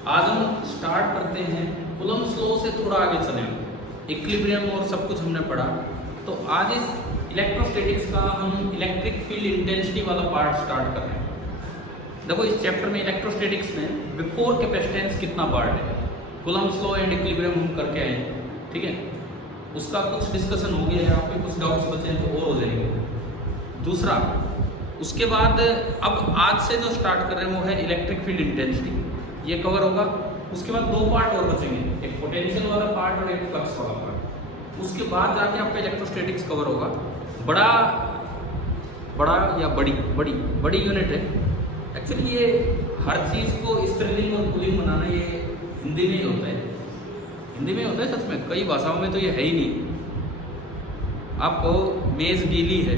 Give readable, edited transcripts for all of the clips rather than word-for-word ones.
आज हम स्टार्ट करते हैं कूलम्ब्स लॉ से थोड़ा आगे चलें। इक्विलिब्रियम और सब कुछ हमने पढ़ा, तो आज इस इलेक्ट्रोस्टैटिक्स का हम इलेक्ट्रिक फील्ड इंटेंसिटी वाला पार्ट स्टार्ट कर रहे हैं। देखो इस चैप्टर में इलेक्ट्रोस्टैटिक्स में बिफोर कैपेसिटेंस कितना पार्ट है, कूलम्ब्स लॉ एंड इक्विलिब्रियम हम करके आए हैं, ठीक है। उसका कुछ डिस्कशन हो गया है, आपके कुछ डाउट्स बचे हैं तो और हो जाएंगे। दूसरा, उसके बाद अब आज से जो स्टार्ट कर रहे हैं वो है इलेक्ट्रिक फील्ड इंटेंसिटी, ये कवर होगा। उसके बाद दो पार्ट और बचेंगे, एक पोटेंशियल वाला पार्ट और एक फ्लक्स वाला पार्ट। उसके बाद जाके आपका इलेक्ट्रोस्टैटिक्स कवर होगा। बड़ा या बड़ी यूनिट है एक्चुअली। ये हर चीज़ को स्त्रीलिंग और पुल्लिंग बनाना ये हिंदी में ही होता है, हिंदी में होता है सच में, कई भाषाओं में तो ये है ही नहीं। आपको मेज़ गीली है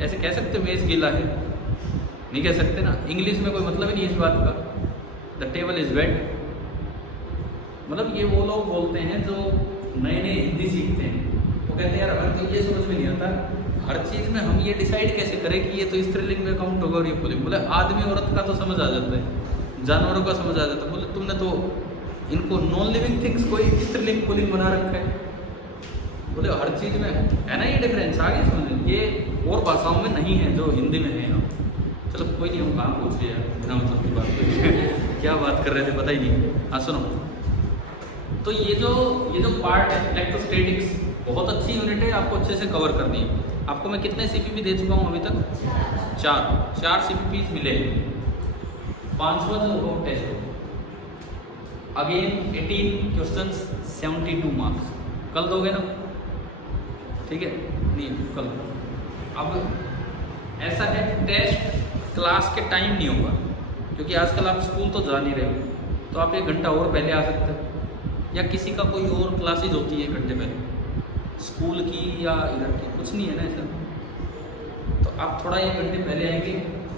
ऐसे कह सकते हो, मेज़ गीला है नहीं कह सकते ना। इंग्लिश में कोई मतलब ही नहीं इस बात का। द टेबल इज़ वेट, मतलब ये वो लोग बोलते हैं जो नए नए हिंदी सीखते हैं, वो कहते हैं यार हमें तो ये समझ में नहीं आता, हर चीज़ में हम ये डिसाइड कैसे करें कि ये तो स्त्रीलिंग में काउंट होगा और ये पुल्लिंग। बोले आदमी औरत का तो समझ आ जाता है, जानवरों का समझ आ जाता है। बोले तुमने तो इनको नॉन लिविंग थिंग्स को ही स्त्रीलिंग पुल्लिंग बना रखा है। बोले हर चीज़ में है ना ये डिफरेंस, आगे समझ। ये और भाषाओं में नहीं है जो हिंदी में है। चलो कोई नहीं, हम कहाँ पूछ लिया बिना मतलब की बात क्या बात कर रहे थे पता ही नहीं। हाँ सुनो, तो ये जो पार्ट है इलेक्ट्रोस्टैटिक्स बहुत अच्छी यूनिट है, आपको अच्छे से कवर करनी है। आपको मैं कितने सीपीपी दे चुका हूँ अभी तक? चार सीपीपी मिले। 5वां जो हो टेस्ट अगेन 18 क्वेश्चंस 72 मार्क्स। कल दोगे ना? ठीक है, नहीं कल। अब ऐसा है, टेस्ट क्लास के टाइम नहीं होगा क्योंकि आजकल आप स्कूल तो जा नहीं रहे हो, तो आप 1 घंटा और पहले आ सकते हो, या किसी का कोई और क्लासेज होती है 1 घंटे पहले स्कूल की या इधर की, कुछ नहीं है ना ऐसा। तो आप थोड़ा 1 घंटे पहले आएंगे,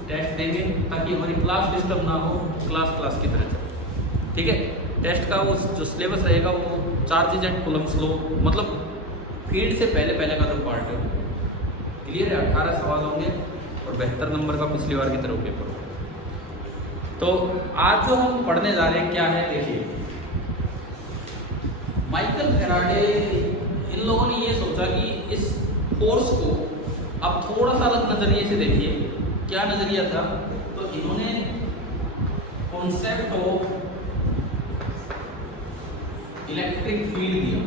टेस्ट देंगे ताकि हमारी क्लास डिस्टर्ब ना हो, क्लास की तरह चले, ठीक है। टेस्ट का वो जो सिलेबस रहेगा वो चार्जेज एंड कूलम्ब्स लॉ, मतलब फील्ड से पहले का जो पार्ट है, क्लियर है। 18 सवाल होंगे और 72 नंबर का पिछली बार की तरह पेपर होगा। तो आज जो हम पढ़ने जा रहे हैं क्या है, देखिए। माइकल फैराडे, इन लोगों ने ये सोचा कि इस फोर्स को अब थोड़ा सा अलग नजरिए से देखिए। क्या नजरिया था? तो इन्होंने कॉन्सेप्ट ऑफ इलेक्ट्रिक फील्ड दिया।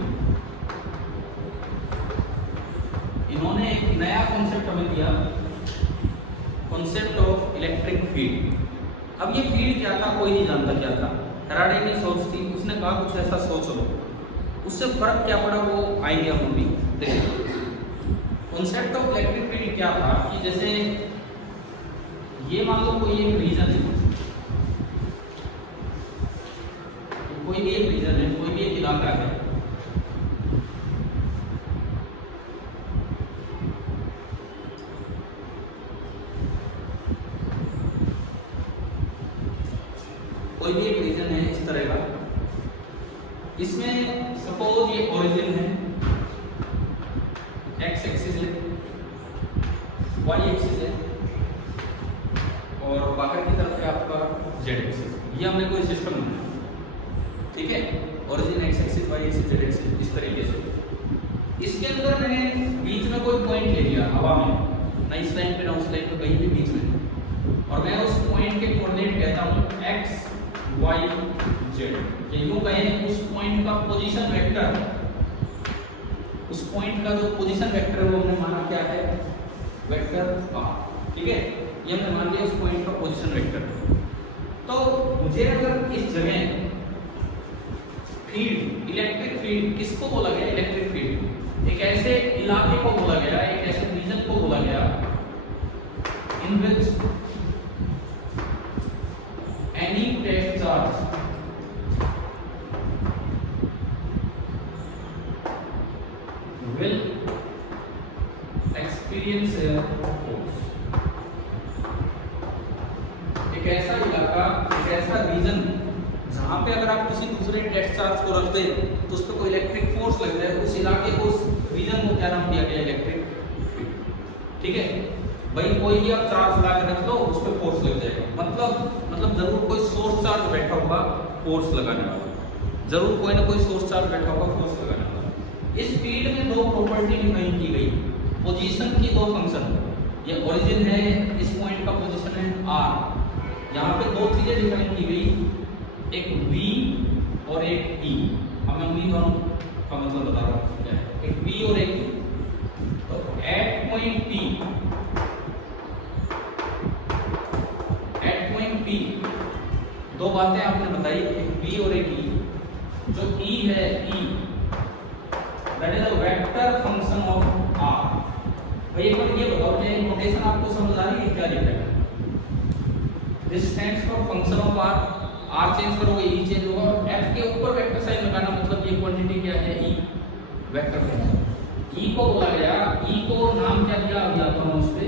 इन्होंने एक नया कॉन्सेप्ट हमें दिया, कॉन्सेप्ट ऑफ इलेक्ट्रिक फील्ड। अब ये फील्ड क्या था कोई नहीं जानता क्या था, फैराडे की सोच थी, उसने कहा कुछ ऐसा सोच लो। उससे फर्क क्या पड़ा वो आएंगे हम भी देखिए। कॉन्सेप्ट ऑफ इलेक्ट्रिक फील्ड क्या था कि जैसे ये मान लो कोई एक रीजन है, कोई भी एक रीजन है, कोई भी एक इलाका है, कोई भी एक रीजन है इस तरह का। इसमें सपोज ये ओरिजिन है, एक्स एक्सिस है, वाई एक्सिस है, और बाहर की तरफ है आपका जेड एक्सिस। ये हमने कोई सिस्टम बनाया, ठीक है। Origin X axis, Y axis, Z axis, इस तरीके से। इसके अंदर मैंने बीच में कोई पॉइंट ले लिया हवा में, ना इस लाइन पे ना उस लाइन पे, कहीं भी बीच में, और मैं उस पॉइंट के कोऑर्डिनेट कहता हूँ एक्स वाई जेड। ये यूं कहें उस पॉइंट का पोजीशन वेक्टर, उस पॉइंट का जो पोजीशन वेक्टर है वो हमने माना क्या है, वेक्टर आर, ठीक है। ये हमने मान लिया उस पॉइंट का पोजीशन वेक्टर। तो मुझे अगर इस जगह फील्ड, इलेक्ट्रिक फील्ड किसको बोला गया? इलेक्ट्रिक फील्ड एक ऐसे इलाके को बोला गया, एक ऐसे रीजन को बोला गया इन विच any test charge will experience a force। एक ऐसा इलाका, एक ऐसा रीजन जहां पे अगर आप किसी दूसरे टेस्ट चार्ज को रख दें तो उस पर कोई इलेक्ट्रिक फोर्स लग जाए, उस इलाके को, उस रीजन को क्या नाम दिया गया? इलेक्ट्रिक फील्ड, ठीक है। भाई कोई भी आप चार्ज ला के रख लो उस पर फोर्स लग जाएगा, मतलब मतलब जरूर कोई सोर्स चार्ज बैठा होगा फोर्स लगाने वाला, जरूर कोई ना कोई सोर्स चार्ज बैठा होगा फोर्स लगाने वाला। इस फील्ड में दो प्रॉपर्टी डिफाइन की गई, पोजीशन की दो फंक्शन, ये ओरिजिन है, इस पॉइंट का पोजीशन है r, यहाँ पे दो चीजें डिफाइन की गई, एक v और एक e। अब मैं उन्हीं दोनों का मतलब बता रहा हूँ क्या है, एक v और एक e। तो एट पॉइंट p दो बातें आपने बताई, एक v और एक e। जो e है, e that is a vector function of r। भाई एक बार ये बताओ कि नोटेशन आपको समझ आ रही है क्या लिखा है? This stands for function of r, r change करोगे e चेंज होगा, f के ऊपर वेक्टर साइन लगाना, मतलब ये क्वांटिटी क्या है, e, वेक्टर फंक्शन। e को बोला गया, e को नाम क्या दिया अभी आप उस पे,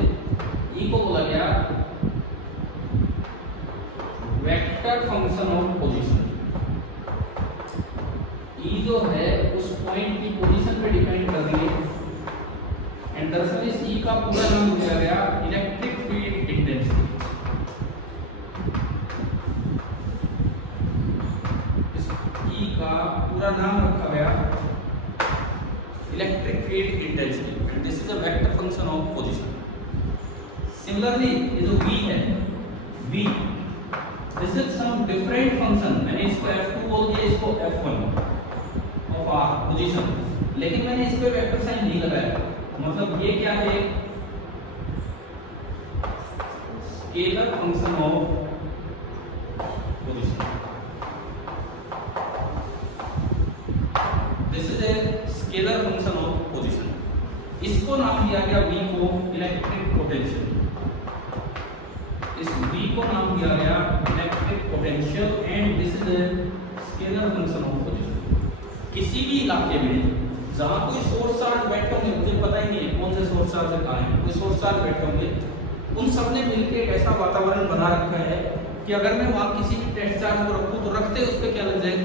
e को बोला गया vector function of position. e जो है उस पॉइंट की पोजीशन पे डिपेंड कर रही है, एंड दरअसल इस e का पूरा नाम दिया गया इलेक्ट्रिक फील्ड इंटेंसिटी। इस e का पूरा नाम रखा गया electric field intensity, and this is a vector function of position. Similarly ये जो v है, v this is some different function, मैंने इसको f2 बोल दिया, इसको f1 ऑफ r पोजीशन, लेकिन मैंने इस पे वेक्टर साइन नहीं लगाया, मतलब ये क्या है, scalar function of position. This is a scalar function of position. इसको नाम दिया गया v को इलेक्ट्रिक पोटेंशियल, इस v को नाम दिया गया electric potential, and this is a scalar function of position. किसी भी इलाके में जहां कोई सोर्स चार्ज बैठे होंगे, मुझे पता ही नहीं है कौन से सोर्स चार्ज कहाँ है, कोई सोर्स चार्ज बैठे होंगे, उन सब ने मिलकर एक ऐसा वातावरण बना रखा है कि अगर मैं वहां किसी भी टेस्ट चार्ज को रखूं तो रखते उस पर क्या लग जाए,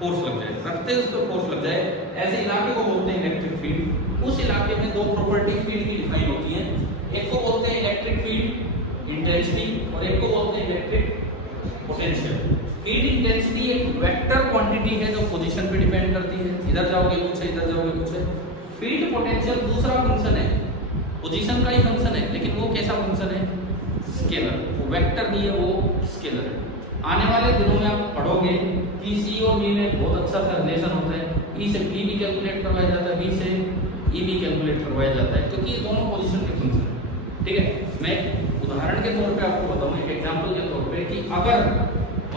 फोर्स लग जाए, रखते उस पर फोर्स लग जाए। ऐसे इलाके को बोलते हैं इलेक्ट्रिक फील्ड। उस इलाके में दो प्रॉपर्टी फील्ड की डिफाइन होती है, एक को बोलते हैं इलेक्ट्रिक फील्ड इंटेंसिटी और एक को बोलते हैं इलेक्ट्रिक पोटेंशियल। फील्ड इंटेंसिटी एक वेक्टर क्वांटिटी है जो पोजीशन पे डिपेंड करती है, इधर जाओगे कुछ है, इधर जाओगे कुछ है। फील्ड पोटेंशियल दूसरा फंक्शन है, पोजीशन का ही फंक्शन है, लेकिन वो कैसा फंक्शन है, स्केलर, वो वेक्टर नहीं है, वो स्केलर है। आने वाले दिनों में आप पढ़ोगे कि सी और बी में बहुत अच्छा सा रिलेशन होता है, ई से पी भी कैलकुलेट करवाया जाता है, बी से ई भी कैलकुलेट करवाया जाता है, क्योंकि ये दोनों पोजीशन के फंक्शन है। ठीक है, मैं उदाहरण के तौर पे आपको बताऊं, एक एग्जांपल के तौर पे, कि अगर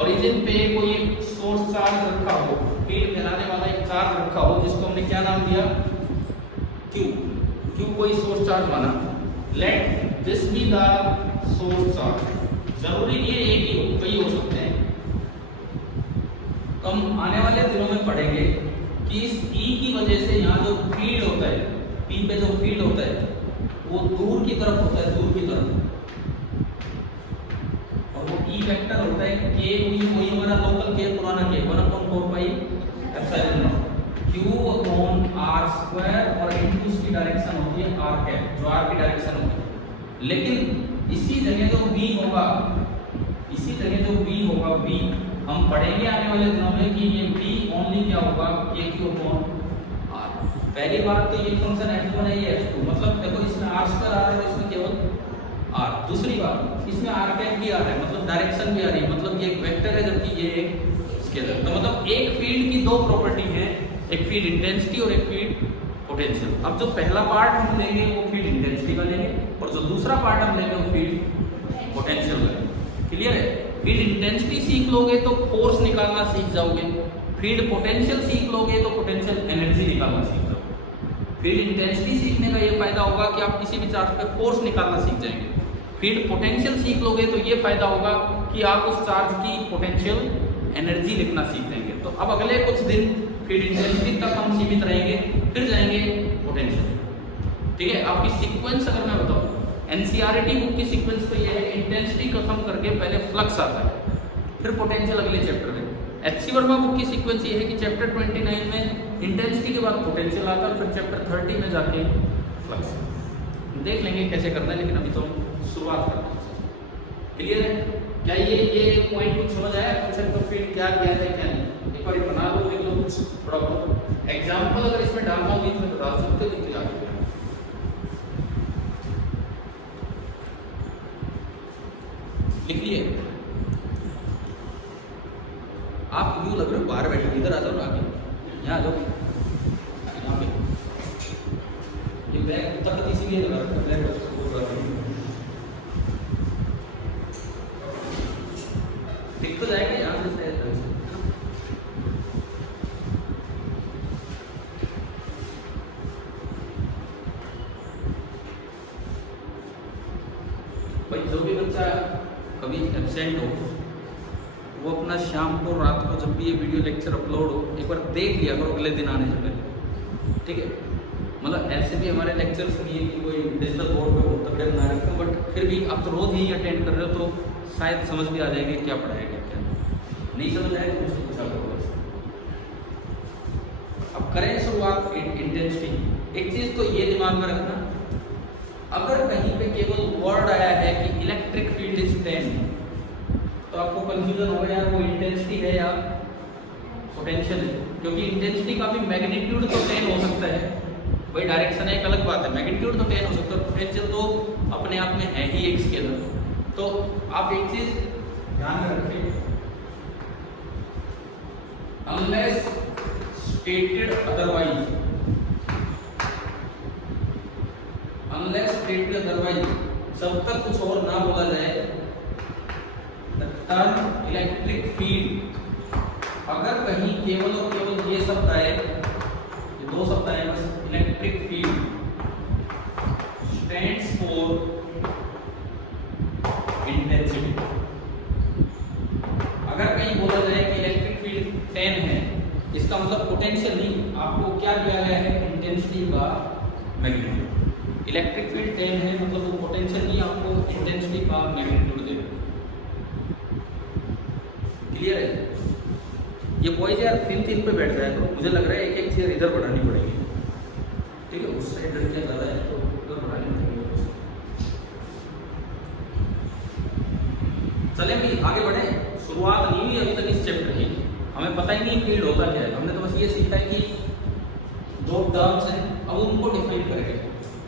ओरिजिन पे कोई एक सोर्स चार्ज रखा हो, फील्ड फैलाने वाला एक चार्ज रखा हो, जिसको हमने क्या नाम दिया, Q, Q कोई सोर्स चार्ज माना, let this be the source charge. जरूरी नहीं है एक ही हो, कई हो सकते हैं। तो हम आने वाले दिनों में पढ़ेंगे कि इस E की वजह से यहाँ जो फील्ड होता है, P पे जो फील्ड होता है वो दूर की तरफ होता है, दूर की तरफ, और वो E वेक्टर होता है K, वही हमारा लोकल K, पुराना K 1/4 pi epsilon not Q/r², और इनटू उसकी डायरेक्शन होती है r कैप, जो r की डायरेक्शन होती है। लेकिन इसी जगह जो v होगा, इसी जगह जो v होगा, v हम पढ़ेंगे आने वाले दिनों में कि ये v ओनली क्या होगा, k/r। पहली बात तो ये फंक्शन f1 है, ये f2, मतलब देखो इसमें r² आ रहा है, इसमें केवल r। दूसरी बात, इसमें r कैप भी आ रहा है, मतलब डायरेक्शन भी आ रही है, मतलब ये एक वेक्टर है जबकि ये एक स्केलर। तो मतलब एक फील्ड की दो प्रॉपर्टी है, एक फील्ड इंटेंसिटी और एक फील्ड पोटेंशियल। अब जो पहला पार्ट हम लेंगे वो फील्ड इंटेंसिटी का लेंगे, और जो दूसरा पार्ट हम लेंगे वो फील्ड पोटेंशियल का लेंगे। क्लियर है? फील्ड इंटेंसिटी सीख लोगे तो फोर्स निकालना सीख जाओगे, फील्ड पोटेंशियल सीख लोगे तो पोटेंशियल एनर्जी निकालना सीख जाओगे। फील्ड इंटेंसिटी सीखने का ये फायदा होगा कि आप किसी भी चार्ज पे फोर्स निकालना सीख जाएंगे। फील्ड पोटेंशियल सीख लोगे तो ये फायदा होगा कि आप उस चार्ज की पोटेंशियल एनर्जी लिखना सीख जाएंगे। तो अब अगले कुछ दिन फील्ड इंटेंसिटी तक हम सीमित रहेंगे, फिर जाएंगे पोटेंशियल। ठीक है, आपकी सीक्वेंस अगर मैं बताऊं, एनसीईआरटी बुक की सीक्वेंस तो ये है, इंटेंसिटी खत्म करके पहले फ्लक्स आता है, फिर पोटेंशियल अगले चैप्टर में। एचसी वर्मा बुक की सीक्वेंस ये है कि चैप्टर 29 में इंटेंसिटी के बाद पोटेंशियल आता है, फिर चैप्टर 30 में जाके फ्लक्स। देख लेंगे कैसे करना है, लेकिन अभी तो शुरुआत करते हैं। क्लियर है? क्या ये पॉइंट कुछ समझ आया? कंसेप्ट ऑफ फील्ड क्या किया है क्या नहीं, एक बार बना लो, देख लो कुछ थोड़ा बहुत एग्जांपल अगर इसमें डालना हो बीच में तो डाल सकते हो, दिख जाएगा। लिख लिए? आप यूं लग रहे हो बाहर बैठे, इधर आ जाओ ना, आगे यहाँ आ जाओ, यहाँ पे ये बैग तक इसीलिए लगा रखा है, बैग दिख तो जाएगा यहाँ से शायद। भाई जो भी बच्चा कभी एब्सेंट हो वो अपना शाम को रात को जब भी ये वीडियो लेक्चर अपलोड हो एक बार देख लिया करो अगले दिन आने से पहले, ठीक है? मतलब ऐसे भी हमारे लेक्चर्स नहीं है कि कोई डिजिटल बोर्ड पे बहुत तगड़े बना रखे हो, बट फिर भी आप तो रोज ही अटेंड कर रहे हो तो शायद समझ भी आ जाएगा क्या पढ़ाया गया क्या नहीं समझ आएगा तो मुझसे पूछा करो। अब करें शुरुआत इंटेंसिटी। एक चीज तो ये दिमाग में रखना, अगर कहीं पे केवल वर्ड आया है कि इलेक्ट्रिक फील्ड इज 10 तो आपको कंफ्यूजन होगा यार वो इंटेंसिटी है या पोटेंशियल है, क्योंकि इंटेंसिटी का भी मैग्नीट्यूड तो 10 हो सकता है, भाई डायरेक्शन एक अलग बात है, मैग्नीट्यूड तो 10 हो सकता है, पोटेंशियल तो अपने आप में है ही एक स्केलर। तो आप एक चीज ध्यान में रखें, unless stated otherwise, unless stated otherwise, जब तक कुछ और ना बोला जाए, द टर्म इलेक्ट्रिक फील्ड, अगर कहीं केवल और केवल ये शब्द आए, ये दो शब्द आए बस, electric field stands for intensity. अगर कहीं बोला जाए कि इलेक्ट्रिक फील्ड 10 है, इसका मतलब पोटेंशियल नहीं, आपको क्या दिया गया है? इंटेंसिटी का मैग्नीट्यूड। इलेक्ट्रिक फील्ड 10 है मतलब वो पोटेंशियल नहीं, आपको इंटेंसिटी का मैग्नीट्यूड दे रहा है। क्लियर है? ये बॉयज यार 3-3 पे बैठ जाए तो मुझे लग रहा है एक चेयर इधर बढ़ानी पड़ेगी, ठीक है? उस साइड लड़कियां ज़्यादा है तो उधर बढ़ानी पड़ेगी। चले भी आगे बढ़े, शुरुआत नहीं हुई अभी तक इस चैप्टर की, हमें पता ही नहीं फील्ड होता क्या है, हमने तो बस ये सीखा है कि दो टर्म्स हैं, अब उनको डिफाइन करेंगे।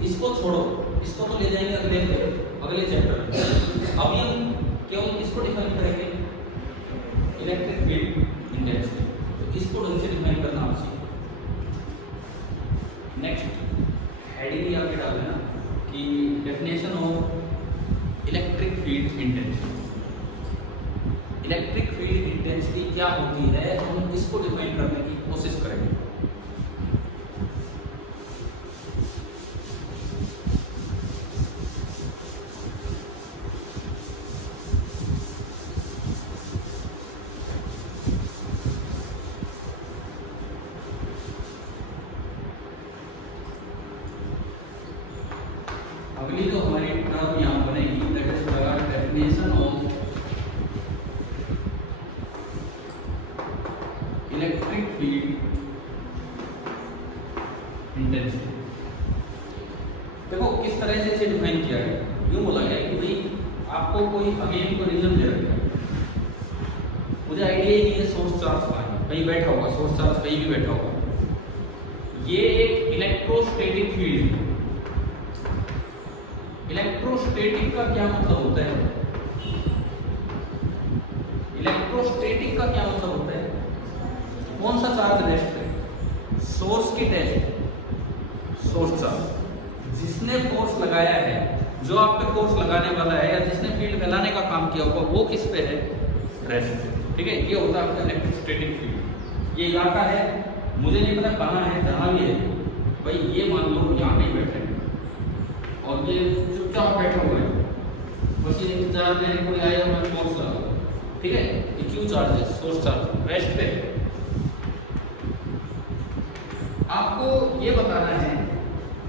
इसको छोड़ो, इसको तो ले जाएंगे अगले चैप्टर में। अभी हम केवल इसको डिफाइन करेंगे, इलेक्ट्रिक फील्ड इंटेंसिटी, तो इसको ढंग से डिफाइन करना आप सीखो। नेक्स्ट हेडिंग आपके डाल देना कि definition of electric field intensity. Electric field intensity क्या होती है, हम इसको डिफाइन करने की कोशिश करेंगे। अगली तो हमारी टर्म यहाँ बनेगी, that is definition of electric field intensity. देखो किस तरह से इसे डिफाइन किया गया, यूँ बोला गया कि भाई आपको कोई अगेन को रीजन दे रखा है, मुझे आइडिया ही नहीं है सोर्स चार्ज कहाँ है, कहीं बैठा होगा सोर्स चार्ज, कहीं भी बैठा होगा, ये एक इलेक्ट्रोस्टैटिक फील्ड है। इलेक्ट्रोस्टैटिक का क्या मतलब होता है? इलेक्ट्रोस्टैटिक का क्या मतलब होता है? कौन सा चार्ज रेस्ट है? सोर्स की टेस्ट, सोर्स चार्ज, जिसने फोर्स लगाया है, जो आप पे फोर्स लगाने वाला है या जिसने फील्ड फैलाने का काम किया होगा वो किस पे है? रेस्ट पे, ठीक है? ये होता है आपका इलेक्ट्रोस्टैटिक फील्ड। ये इलाका है, मुझे नहीं पता कहाँ है, जहाँ भी है, भाई ये मान लो यहाँ पे बैठे और ये चुपचाप बैठा हुआ है, बस ये इंतजार में है कोई आए और मैं फोर्स लगा, ठीक है? ये क्यों चार्ज है? सोर्स चार्ज, रेस्ट पे। आपको ये बताना है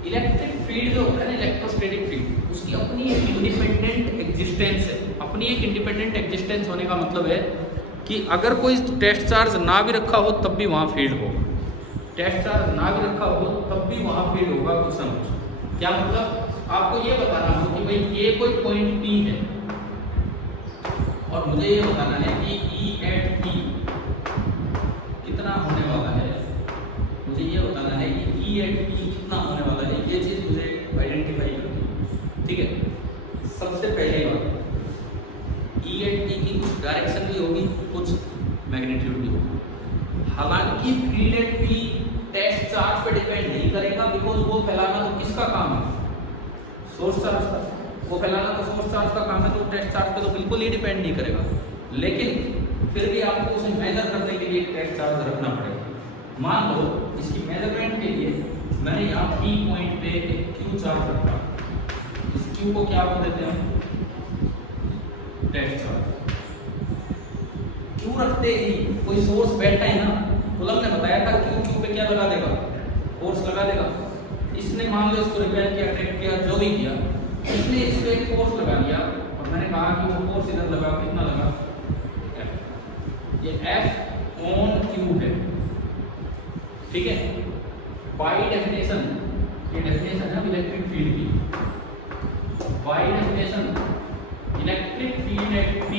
इलेक्ट्रिक फील्ड जो होता है ना, इलेक्ट्रोस्टैटिक फील्ड, उसकी अपनी एक इंडिपेंडेंट एग्जिस्टेंस है। अपनी एक इंडिपेंडेंट एग्जिस्टेंस होने का मतलब है कि अगर कोई टेस्ट चार्ज ना भी रखा हो तब भी वहाँ फील्ड होगा, टेस्ट चार्ज ना भी रखा हो तब भी वहाँ फील्ड होगा कुछ ना कुछ। क्या मतलब? आपको ये बताना हो कि भाई ये कोई पॉइंट P है, और मुझे ये बताना है कि ई एट पी कितना होने वाला है, मुझे ये बताना है कि ई एट पी कितना होने वाला है, ये चीज़ मुझे आइडेंटिफाई करनी है। ठीक है, सबसे पहले बात, ई एट पी की कुछ डायरेक्शन भी होगी, कुछ मैग्नीट्यूड भी होगी। हालांकि field at P test charge पे डिपेंड नहीं करेगा, बिकॉज वो फैलाना तो किसका काम है, सोर्स चार्ज का। वो फैलाना तो सोर्स चार्ज का काम है, तो टेस्ट चार्ज पे तो बिल्कुल ही डिपेंड नहीं करेगा। लेकिन फिर भी आपको उसे मेजर करने के लिए टेस्ट चार्ज रखना पड़ेगा। मान लो इसकी मेजरमेंट के लिए मैंने यहाँ पी पॉइंट पे एक क्यू चार्ज रखा, इस क्यू को क्या बोल देते हैं, टेस्ट चार्ज। क्यू रखते ही कोई सोर्स बैठा है ना, कूलम ने बताया था क्यू पे क्या लगा देगा, फोर्स लगा देगा। इसने मान लो इसको रिपेल किया, अट्रैक्ट किया, जो भी किया, इसने इस पे एक फोर्स लगा दिया और मैंने कहा कि वो फोर्स इधर लगा, कितना लगा, F। ये F ऑन क्यू है। ठीक है, बाय डेफिनेशन, ये डेफिनेशन है इलेक्ट्रिक फील्ड की, by definition electric field at P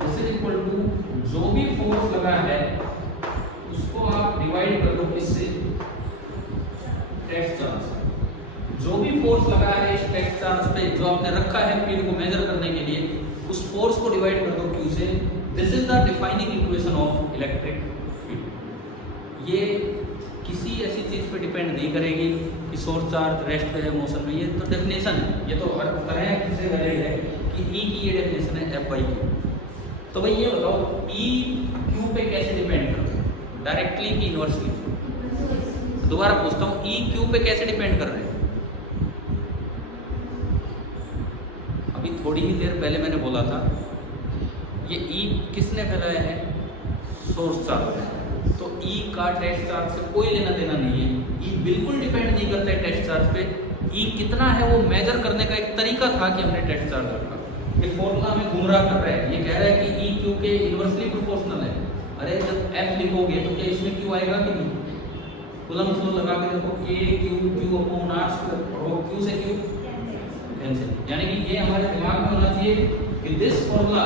this is equal to जो भी फोर्स लगा है उसको आप डिवाइड कर दो किससे, टेस्ट चार्ज। जो भी फोर्स लगा है इस टेस्ट चार्ज पे, जो आपने रखा है फील्ड को मेजर करने के लिए, उस फोर्स को डिवाइड कर दो क्यू से। This is the defining equation of electric field. ये किसी ऐसी चीज पे डिपेंड नहीं करेगी कि सोर्स चार्ज रेस्ट पे है, मोशन में, ये तो डेफिनेशन है, ये तो हर तरह से वैलिड है कि ई की ये डेफिनेशन है एफ बाई क्यू। तो भाई ये बताओ ई क्यू पे कैसे डिपेंड कर रहे हैं, डायरेक्टली कि इनवर्सली? दोबारा पूछता हूँ, ई क्यू पे कैसे डिपेंड कर रहे हैं? अभी थोड़ी ही देर पहले मैंने बोला था ये ई किसने फैलाया है, सोर्स चार्ज। तो ई का टेस्ट चार्ज से कोई लेना देना नहीं है, ई बिल्कुल डिपेंड नहीं करता है टेस्ट चार्ज पे। ई कितना है वो मेजर करने का एक तरीका था कि हमने टेस्ट चार्ज रखा। ये फॉर्मूला हमें गुमराह कर रहा है, ये कह रहा है कि ई क्यू के इनवर्सली प्रोपोर्शनल है। अरे जब एफ लिखोगे तो क्या इसमें क्यू आएगा कि नहीं? कूलम फ्लो लगा के देखो, के Q Q upon R square, और क्यू से क्यू कैंसिल। यानी कि ये हमारे दिमाग में होना चाहिए कि this formula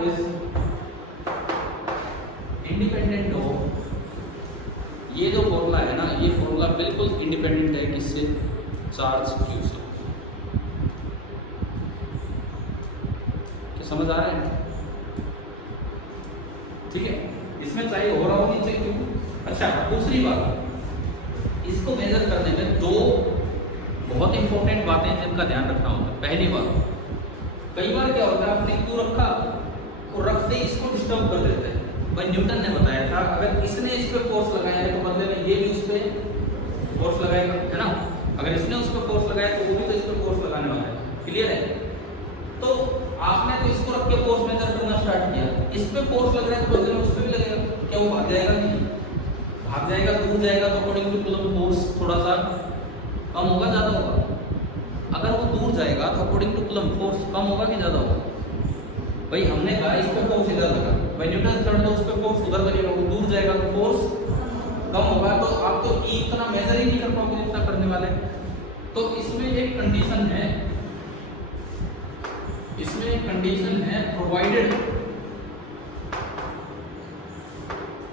is independent of, ये जो फॉर्मूला है ना, ये फॉर्मूला बिल्कुल इंडिपेंडेंट है किससे, चार्ज क्यू से। क्या समझ आ रहा है? ठीक है, इसमें चाहे हो रहा हो नीचे क्यू। अच्छा, दूसरी बात, इसको मेजर करने में दो बहुत इंपॉर्टेंट बातें जिनका ध्यान रखना होता है। पहली बात, कई बार क्या होता है, आपने क्यू रखा और रखते ही इसको डिस्टर्ब कर देते हैं। भाई न्यूटन ने बताया था अगर इसने इस पे फोर्स लगाया है तो बदले में ये भी उस पे फोर्स लगाएगा, है ना? अगर इसने उस पे फोर्स लगाया तो वो भी तो इस पे फोर्स लगाने वाला है। क्लियर है? तो आपने तो इसको रख के फोर्स मेजर करना स्टार्ट किया, इस पे फोर्स लग रहा है तो बदले में उस पे भी लगेगा। क्या वो भाग जाएगा? नहीं भाग जाएगा, दूर जाएगा तो अकॉर्डिंग टू कूलम फोर्स थोड़ा सा कम होगा, ज़्यादा होगा? अगर वो दूर जाएगा तो अकॉर्डिंग टू कूलम फोर्स कम होगा कि ज़्यादा होगा? भाई हमने कहा इस पे फोर्स इधर लगा, भाई न्यूटन थर्ड तो उस पे फोर्स उधर लगेगा, वो दूर जाएगा तो फोर्स कम होगा। तो आप तो ई इतना मेजर ही नहीं कर पाओगे जितना करने वाले। तो इसमें एक कंडीशन है, इसमें एक कंडीशन है, provided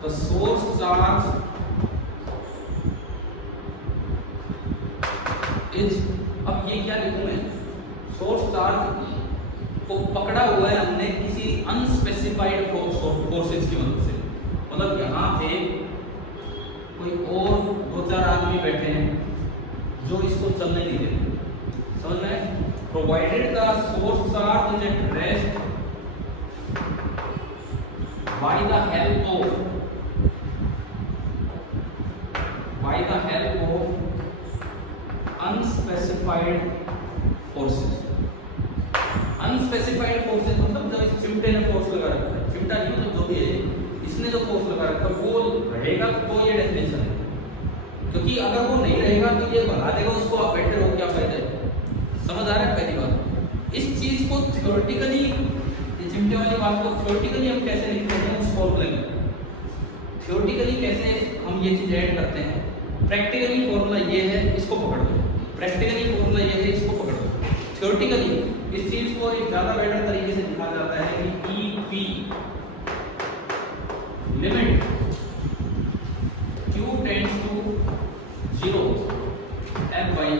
the source charge is, अब ये क्या लिखूं मैं, सोर्स चार्ज को पकड़ा हुआ है हमने किसी अनस्पेसिफाइड फोर्सेस की मदद से। मतलब यहाँ पे कोई और दो चार आदमी बैठे हैं जो इसको चलने नहीं देते, समझ रहे हैं? Provided the source charge is at rest by the help of unspecified forces. Unspecified forces मतलब जब इस चिमटे ने फोर्स लगा रखा है, चिमटा नहीं मतलब जो भी है, इसने जो फोर्स लगा रखा है वो रहेगा तो ये डेफिनेशन है। क्योंकि अगर वो नहीं रहेगा तो ये भगा देगा उसको, आप बैठे रहो, क्या फायदा है? समझ आ रहा है? पहली बात, इस चीज को थ्योरेटिकली, ये चिमटे वाली बात को थ्योरेटिकली हम कैसे लिखते हैं उस फॉर्मूले में, थ्योरेटिकली कैसे हम ये चीज ऐड करते हैं, प्रैक्टिकली फॉर्मूला ये है, इसको पकड़ लो। प्रैक्टिकली फॉर्मूला ये है, इसको पकड़ो। थ्योरेटिकली इस चीज को एक ज्यादा बेटर तरीके से लिखा जाता है कि E P limit q tends to 0 f by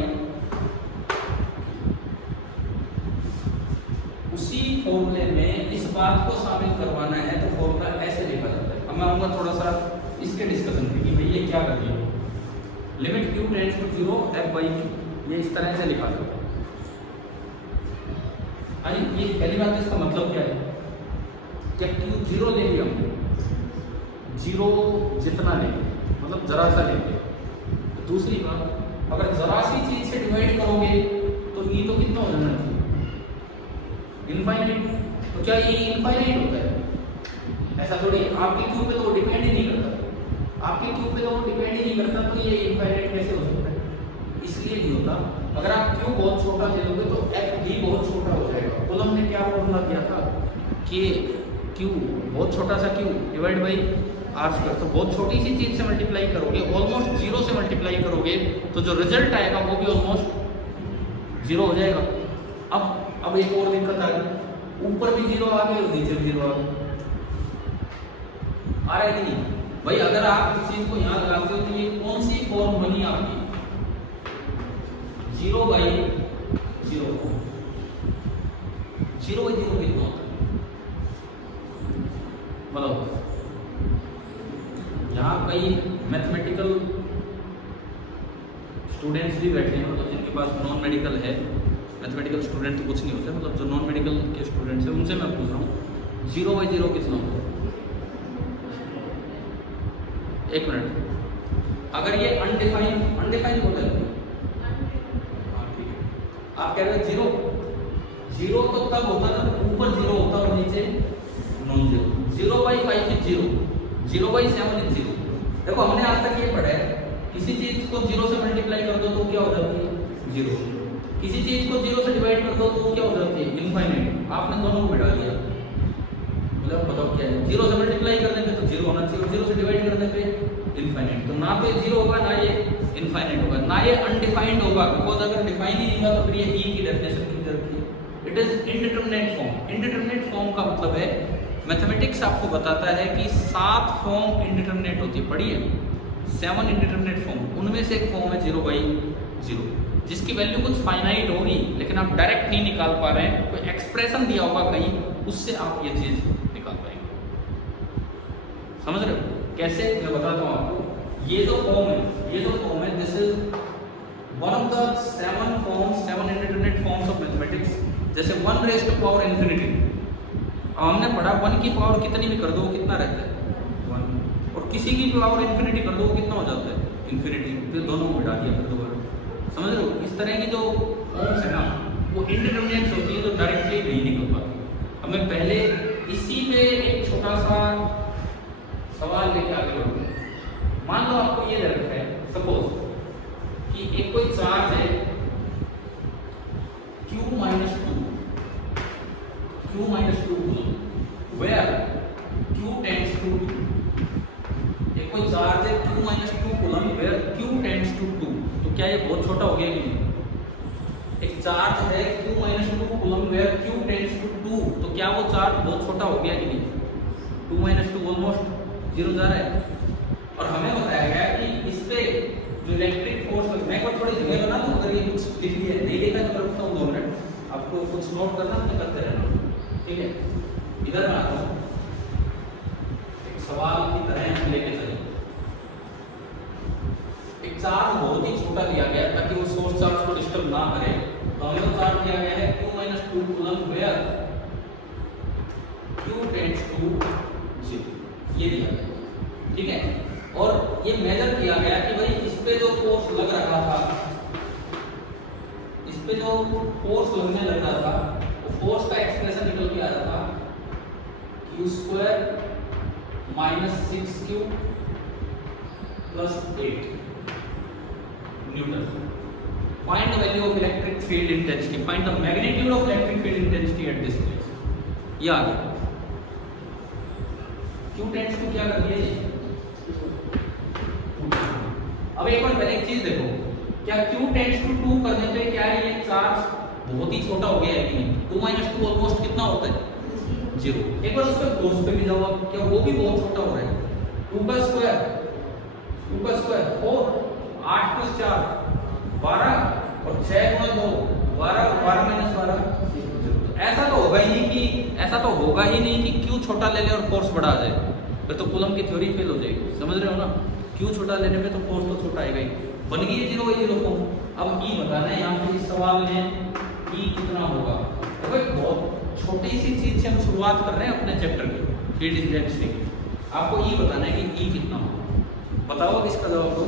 उसी फॉर्मूले में इस बात को शामिल करवाना है तो फॉर्मूला ऐसे लिखा जाता है। अब मैं आऊंगा थोड़ा सा इसके डिस्कशन पे कि भाई ये क्या कर दिया। Limit q tends to 0 f by q, ये इस तरह से लिखा जाता है। ये पहली बात, इसका मतलब क्या है? जब q 0 ले लिया हमने, 0 जितना ले मतलब जरा सा ले। दूसरी बात, अगर जरा सी चीज से डिवाइड करोगे तो ये तो कितना हो जाना चाहिए? इनफाइनाइट। तो क्या ये इनफाइनाइट होता है? ऐसा थोड़ी, आपके क्यू पे तो डिपेंड ही नहीं करता। आपके क्यू पे तो डिपेंड ही नहीं करता, तो ये इनफाइनाइट कैसे हो सकता है? इसलिए नहीं होता। अगर आप क्यू बहुत छोटा ले लोगे तो एफ भी बहुत छोटा हो जाएगा। कूलम ने क्या फॉर्मूला दिया था कि क्यू बहुत छोटा सा Q divide by R square. तो बहुत छोटी सी चीज से मल्टीप्लाई करोगे, ऑलमोस्ट 0 से मल्टीप्लाई करोगे तो जो रिजल्ट आएगा वो भी ऑलमोस्ट 0 हो जाएगा। अब एक और दिक्कत आ गई, ऊपर भी 0 आ गए और नीचे भी 0 आ गए। आ रहा है कि नहीं भाई? अगर आप इस चीज को यहाँ लगाते हो तो ये कौन सी फॉर्म बनी आपकी? 0 बाई 0 0 बाई 0 कितना होता है? मतलब यहाँ कई मैथमेटिकल स्टूडेंट्स भी बैठे हैं, मतलब जिनके पास नॉन मेडिकल है। मैथमेटिकल स्टूडेंट तो कुछ नहीं होते, मतलब जो नॉन मेडिकल के स्टूडेंट्स हैं उनसे मैं पूछ रहा हूँ 0 बाई 0 कितना होता है? एक मिनट, अगर ये अनडिफाइंड होता है, आप कह रहे हो 0 तो तब होता है ऊपर 0 होता और नीचे non 0। 0 by 5 is 0, 0 by 7 is 0। देखो हमने आज तक ये पढ़ा है, किसी चीज को 0 से मल्टीप्लाई कर दो तो क्या हो जाती है? 0। किसी चीज को 0 से डिवाइड कर दो तो क्या हो जाती है? इनफाइनाइट। आपने दोनों को बिठा दिया, मतलब बताओ क्या है? 0 से मल्टीप्लाई करने पे तो 0 होना चाहिए, 0 से डिवाइड करने पे इनफाइनाइट। तो ना तो ये 0 होगा, ना ये इनफाइनाइट होगा, ना ये अनडिफाइंड होगा। बिकॉज अगर डिफाइन ही नहीं हुआ तो फिर ये ई की डेफिनेशन क्लियर की। It is indeterminate form. Indeterminate form का मतलब है, मैथमेटिक्स आपको बताता है कि 7 फॉर्म इनडिटरमिनेट होती है। पढ़िए 7 इनडिटरमिनेट फॉर्म, उनमें से एक फॉर्म है 0 बाई 0, जिसकी वैल्यू कुछ फाइनाइट होगी लेकिन आप डायरेक्ट नहीं निकाल पा रहे हैं। कोई एक्सप्रेशन दिया होगा कहीं, उससे आप ये चीज निकाल पाएंगे। समझ रहे हो कैसे? मैं बताता हूँ आपको। ये जो फॉर्म है, this is one of the 7 indeterminate forms of mathematics. जैसे 1 रेज़ टू पावर इंफिनिटी, हमने पढ़ा 1 की पावर कितनी भी कर दो कितना रहता है? 1। और किसी की पावर इंफिनिटी कर दो कितना हो जाता है? इंफिनिटी। फिर दोनों को मिटा दिया फिर दोबारा। समझ रहे हो? इस तरह की जो फॉर्म्स है ना, वो इंडिटरमिनेट होती है, तो डायरेक्टली नहीं निकल पाती। अब मैं पहले इसी पे एक छोटा सा सवाल लेके आगे बढ़ूंगा। मान लो आपको ये दे रखा है, सपोज कि एक कोई चार्ज है q minus 2 where q tends to 2। एक कोई चार्ज है q minus 2 coulomb where q tends to 2। तो क्या ये बहुत छोटा हो गया कि नहीं? एक चार्ज है q minus 2 coulomb where q tends to 2, तो क्या वो चार्ज बहुत छोटा हो गया कि नहीं? 2 माइनस 2 ऑलमोस्ट 0 जा रहा है। और हमें बताया गया कि इस पे जो इलेक्ट्रिक फोर्स, मैं को थोड़ी जगह बना दूं, अगर ये कुछ लिख लिया नहीं लिखा तो रखता हूँ 2 मिनट, आपको कुछ नोट करना तो करते रहना, ठीक है? इधर मैं आता हूँ, एक सवाल की तरह हम लेके चले। एक चार्ज बहुत ही छोटा दिया गया ताकि वो सोर्स चार्ज को डिस्टर्ब ना करे, तो हमें वो चार्ज दिया गया है q minus 2 coulomb where q tends to 0, ये दिया गया, ठीक है? और ये मेजर किया गया कि भाई इस पे जो फोर्स लग रहा था, इस पे जो फोर्स लगने लग रहा था, वो फोर्स का एक्सप्रेशन निकल के आ रहा था q² minus 6q plus 8 Newton. Find the value of electric field intensity. Find the magnitude of electric field intensity at this place. ये आ गया। Q टेंड्स टू क्या कर दिया ये? अब एक बार पहले एक चीज देखो, क्या Q टेंड्स टू 2 करने पे क्या है, ये चार्ज बहुत ही छोटा हो गया है कि नहीं? 2 - 2 ऑलमोस्ट कितना होता है? 0। एक बार उसके फोर्स पे भी जाओ आप, क्या वो भी बहुत छोटा हो रहा है? 2 का स्क्वायर 4, 8 + 4 12 और 6 × 2 12 12 - 12 ऐसा तो होगा ही नहीं कि Q छोटा ले ले और फोर्स बड़ा आ जाए, फिर तो कूलम की थ्योरी फेल हो जाएगी। समझ रहे हो ना? Q छोटा लेने पे तो फोर्स तो छोटा आएगा ही। बन गई है 0/0 फॉर्म। अब E बताना है यहाँ पे इस सवाल में E कितना होगा। तो भाई बहुत छोटी सी चीज से हम शुरुआत कर रहे हैं अपने चैप्टर की, फील्ड इंटेंसिटी। आपको E बताना है कि E कितना होगा। बताओ इसका जवाब दो।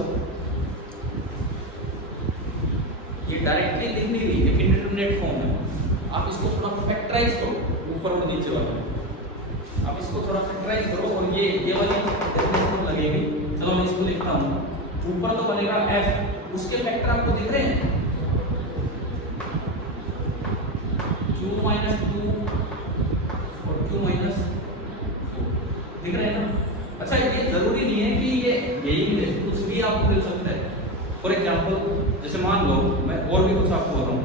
ये डायरेक्टली लिख नहीं रही, एक इंडिटरमिनेट फॉर्म है। आप इसको थोड़ा फैक्टराइज करो, ऊपर और नीचे वाला आप इसको थोड़ा फैक्टराइज करो और ये वाली डेफिनेशन लगेगी। चलो मैं इसको लिखता हूँ। ऊपर तो बनेगा F, उसके फैक्टर आपको दिख रहे हैं, Q - 2 और Q - 4 दिख रहे हैं ना? अच्छा, ये जरूरी नहीं है कि ये यही मिले, कुछ भी आपको मिल सकता है। फॉर एग्जाम्पल जैसे मान लो मैं और भी कुछ आपको बताऊँ,